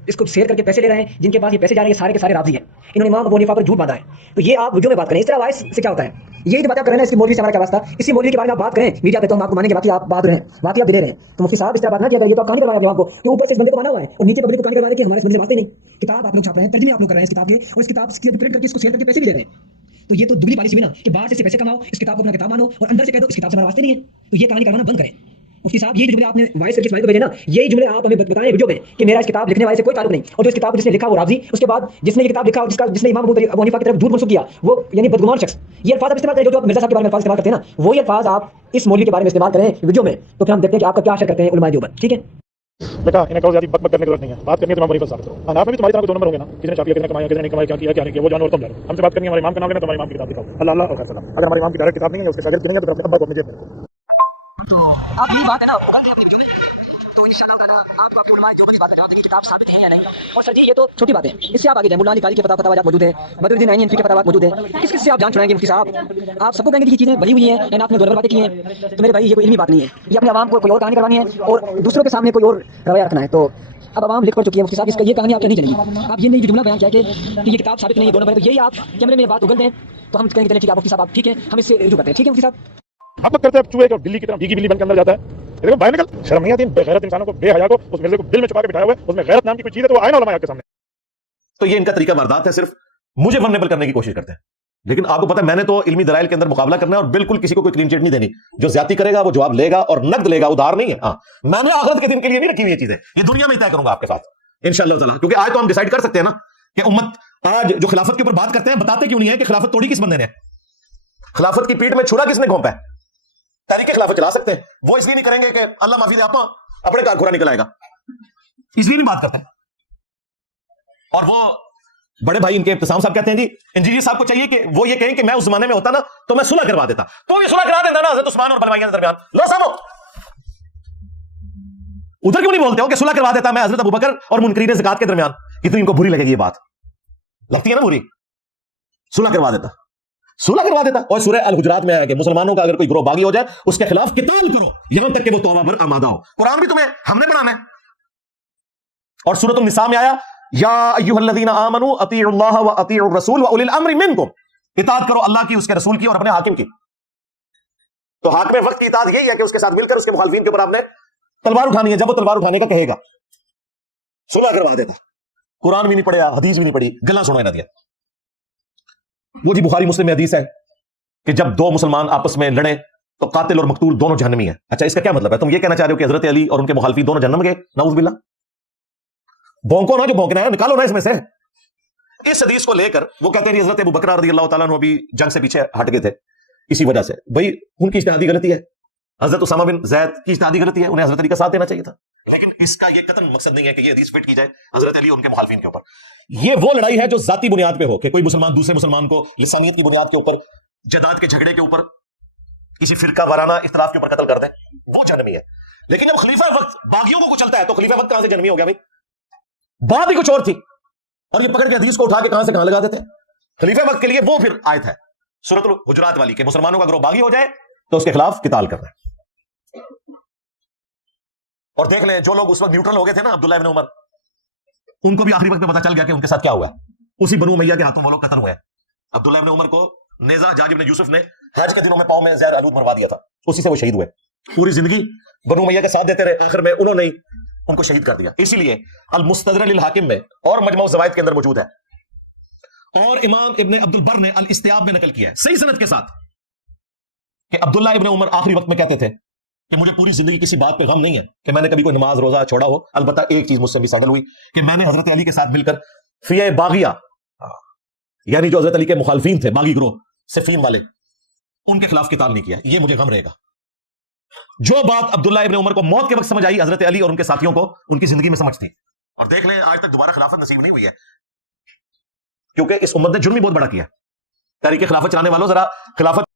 اس کو سیل کر کے پیسے لے رہے ہیں, جن کے پاس یہ پیسے جا رہے ہیں سارے کے سارے راضی ہیں, انہوں نے امام ابو حنیفہ پر جھوٹ باندھا ہے. تو یہ آپ ویڈیو میں بات کریں, اس طرح وائس سے کیا ہوتا ہے؟ یہ جو بات آپ کر رہے ہیں اس کی مولوی سے ہمارا کیا واسطہ, اسی مولوی کے بارے میں آپ بات کریں میڈیا پہ, تو ہم آپ کو مانیں گے, باقی آپ بات رہے ہیں, باقی آپ دے رہے ہیں. تو مفتی صاحب اس طرح بات نہ کیا کریں, یہ تو آپ کہانی کروا رہے ہیں آپ کو کہ اوپر سے اس بندے کو مانا ہوا ہے اور نیچے پبلک کو کہانی کروا رہے ہیں کہ ہمارے اس بندے سے باتیں نہیں. کتاب آپ لوگ چھاپ رہے ہیں, ترجمے آپ لوگ کر رہے ہیں اس کتاب کے, اور اس کتاب کی پرنٹ کر کے اس کو سیل کر کے پیسے بھی لے رہے ہیں. تو یہ تو دگنی پالیسی ہوئی نا کہ باہر سے پیسے کماؤ, اس کتاب کو اپنا کتاب مانو, اور اندر سے کہہ دو اس کتاب سے ہمارا واسطے نہیں ہے. تو یہ کہانی کروانا بند کریں. مفتی صاحب یہ جملے آپ نے وائس کر کے کو بھیجے نا, یہی جملے آپ ہمیں بتائیں ویڈیو میں کہ میرا اس کتاب لکھنے والے سے کوئی تعلق نہیں, اور جو اس کتاب کو جس نے لکھا وہ راضی, اس کے بعد جس نے یہ کتاب لکھا جس نے امام ابو حنیفہ کی طرف جھوٹ منسوخ کیا وہ یعنی بدگمان شخص. یہ الفاظ آپ استعمال کریں جو آپ مرزا صاحب کے بارے میں الفاظ استعمال کرتے ہیں نا, وہی الفاظ آپ اس مولوی کے بارے میں استعمال کریں ویڈیو میں, تو پھر ہم دیکھتے ہیں کہ آپ کا کیا اثر کرتے ہیں علماء دیوبند. ٹھیک ہے بیٹا, انہیں کہو زیادہ بک کرنے کی ضرورت نہیں ہے, بات کرنی ہے تو امام حنیفہ ثابت کرو. آپ میں بھی تمہاری طرح 2 نمبر ہوں گے نا, کسی نے چاہیے کسی نے کمایا, کسی نے نہیں کمایا, کیا کیا کیا نہیں کیا, وہ جانور تم لے لو. ہم سے بات کرنی ہے ہمارے امام کا نام لینا, تمہارے امام کی کتاب دکھاؤ, اللہ اللہ اور سلام. اگر ہمارے امام کی ڈائریکٹ کتاب نہیں ہے, اس کے شاگرد نہیں ہے, تو اپنے ابا کو اپنے جیب میں رکھو. آپ یہ بات ہے نا تو انشاءاللہ تعالیٰ آپ کو علماء جو بھی بات ہے آپ کی کتاب ثابت ہے یا نہیں. اور سر جی یہ تو چھوٹی بات ہے, اس سے آپ آگے جائیں. مولا علی قاری کے فتاویات موجود ہیں, بدر الدین عینی کے فتاویات موجود ہیں, کس کس سے آپ جان چھڑائیں گے مفتی صاحب؟ آپ سب کو کہیں گے کہ یہ چیزیں بھری ہوئی ہیں, آپ نے 2 نمبر باتیں کی ہیں. تو میرے بھائی یہ کوئی علمی بات نہیں ہے, یہ اپنے عوام کو کوئی اور کہانی کروانی ہے اور دوسروں کے سامنے کوئی اور رویہ رکھنا ہے. تو اب عوام لکھ پڑ چکی ہے مفتی صاحب, اس کا یہ کہانی آپ نہیں چلے گی. آپ یہ نہیں جملہ بیان کیا کہ یہ کتاب ثابت نہیں ہے 2 نمبر, تو یہی آپ کیمرے میں بات اگل دیں تو ہم کہیں گے ٹھیک ہے مفتی صاحب آپ ٹھیک ہے, ہم اس سے رجوع کرتے ہیں. ٹھیک ہے مفتی صاحب. ہم کرتے ہیں چوہے کو بلی کی طرح بھیگی بلی بن کے اندر جاتا ہے. دیکھو باہر نکل, شرم نہیں آتی بے غیرت انسانوں کو, بے حیا کو, اس مرزے کو دل میں چھپا کے بٹھایا ہوا ہے, اس میں غیرت نام کی کوئی چیز ہے تو وہ آئے نا علماء کے سامنے. تو یہ ان کا طریقہ واردات ہے, صرف مجھے ولنریبل کرنے کی کوشش کرتے ہیں. لیکن آپ کو پتا ہے میں نے تو علمی دلائل کے اندر مقابلہ کرنا ہے, اور بالکل کسی کو کوئی کلین چٹ نہیں دینی. جو زیادتی کرے گا وہ جواب لے گا اور نقد لے گا, ادھار نہیں ہے. ہاں میں نے آخرت کے دن کے لیے نہیں رکھی ہوئی یہ چیزیں, یہ دنیا میں ہی طے کروں گا آپ کے ساتھ انشاءاللہ تعالیٰ, کیونکہ آج تو ہم ڈیسائیڈ کر سکتے ہیں نا کہ امت آج جو خلافت کے اوپر بات کرتے ہیں بتاتے کیوں نہیں ہے کہ خلافت توڑی کس بندے نے؟ خلافت کی پیٹ میں چھڑا کس نے گھونپا ہے؟ تحریک خلافت چلا سکتے ہیں وہ اس لیے نہیں کریں گے کہ اللہ معافی دے آپ اپنے کار کھورا نکل آئے گا، اس لیے نہیں بات کرتے. اور وہ بڑے بھائی ان کے ابتسام صاحب کہتے ہیں جی انجینئر صاحب کو چاہیے کہ وہ یہ کہیں کہ میں اس زمانے میں ہوتا نا تو میں صلح کروا دیتا. تو یہ صلح کرا دیتا نا حضرت عثمان اور بلوائیوں کے درمیان. لو سامو ادھر کیوں نہیں بولتے ہو کہ صلح کروا دیتا میں حضرت ابوبکر اور منکرین زکات کے درمیان؟ کتنی ان کو بری لگے گی یہ بات، لگتی ہے نا بری. صلح کروا دیتا، صلح کروا دیتا. اور سورہ الحجرات میں آیا کہ مسلمانوں کا اگر کوئی گروہ باغی ہو جائے اس کے خلاف قتال کرو یہاں تک کہ وہ توبہ پر آمادہ ہو. قرآن بھی تمہیں ہم نے پڑھانا ہے. اور سورۃ النساء میں آیا یا ایھا الذین آمنوا اطیعوا اللہ واطیعوا الرسول واولی الامر منکم، اطاعت کرو اللہ کی، اس کے رسول کی اور اپنے حاکم کی. تو حاکم وقت کی اطاعت یہی ہے کہ اس کے ساتھ مل کر اس کے مخالفین کے اوپر آپ نے تلوار اٹھانی ہے جب وہ تلوار اٹھانے کا کہے گا. صلح کروا دیتا. قرآن بھی نہیں پڑھا، حدیث بھی نہیں پڑھی، گلا سنوائے نہ دیا. وہ جی بخاری مسلم میں حدیث ہے کہ جب دو مسلمان آپس میں لڑے تو قاتل اور مقتول دونوں جہنمی ہیں. اچھا اس کا کیا مطلب ہے؟ تم یہ کہنا چاہ رہے ہو کہ حضرت علی اور ان کے مخالفین دونوں جہنم گئے؟ نعوذ باللہ. بونکو نا جو بونکنا ہے نکالو نا اس میں سے. اس حدیث کو لے کر وہ کہتے ہیں حضرت ابوبکر رضی اللہ تعالیٰ عنہ بھی جنگ سے پیچھے ہٹ گئے تھے اسی وجہ سے. بھائی ان کی اجتہادی غلطی ہے. حضرت اسامہ بن زید کی اجتہادی غلطی ہے، انہیں حضرت علی کا ساتھ دینا چاہیے تھا. لیکن اس کا یہ قطعاً مقصد نہیں ہے کہ یہ حدیث فٹ کی جائے حضرت علی اور ان کے مخالفین کے اوپر. یہ وہ لڑائی ہے جو ذاتی بنیاد پہ ہو کہ کوئی مسلمان دوسرے مسلمان کو لسانیت کی بنیاد کے اوپر، جداد کے جھگڑے کے اوپر، کسی فرقہ وارانہ اختلاف کے اوپر قتل کر دیں، وہ جہنمی ہے. لیکن جب خلیفہ وقت باغیوں کو چلتا ہے تو خلیفہ وقت کہاں سے جہنمی ہو گیا بھائی؟ بات ہی کچھ اور تھی اور یہ پکڑ کے حدیث کو اٹھا کے کہاں سے کہاں لگا دیتے ہیں. خلیفہ وقت کے لیے وہ پھر آیت ہے سورۃ الحجرات والی کہ مسلمانوں کا گروہ باغی ہو جائے تو اس کے خلاف قتال کرنا ہے. اور دیکھ لیں جو لوگ اس وقت نیوٹرل ہو گئے تھے نا عبداللہ ابن عمر، ان کو بھی آخری وقت میں پتا چل گیا کہ ان کے ساتھ کیا ہوا ہے. اسی بنو امیہ کے ہاتھوں وہ لوگ قتل ہوئے ہیں. عبداللہ ابن عمر کو نیزہ حجاج ابن یوسف نے حج کے دنوں میں پاؤں میں زہر آلود مروا دیا تھا، اسی سے وہ شہید ہوئے. پوری زندگی بنو امیہ کے ساتھ دیتے رہے، آخر میں انہوں نے ان کو شہید کر دیا. اسی لیے المستدرک للحاکم میں اور مجموع الزوائد کے اندر موجود ہے، اور امام ابن عبد البر نے الاستیاب میں نقل کیا ہے صحیح سند کے ساتھ کہ عبداللہ ابن عمر آخری وقت میں کہتے تھے کہ مجھے پوری زندگی کسی بات پہ غم نہیں ہے کہ میں نے کبھی کوئی نماز روزہ چھوڑا ہو. البتہ ایک چیز مجھ سے بھی سیٹل ہوئی کہ میں نے حضرت علی کے ساتھ مل کر فیہ باغیہ، یعنی جو حضرت علی کے مخالفین تھے باغی گروہ صفین والے، ان کے خلاف قتال نہیں کیا. یہ مجھے غم رہے گا. جو بات عبداللہ ابن عمر کو موت کے وقت سمجھ آئی حضرت علی اور ان کے ساتھیوں کو ان کی زندگی میں سمجھ تھی. اور دیکھ لیں آج تک دوبارہ خلافت نصیب نہیں ہوئی ہے کیونکہ اس امت نے جرم ہی بہت بڑا کیا. تحریک خلافت چلانے والوں ذرا خلافت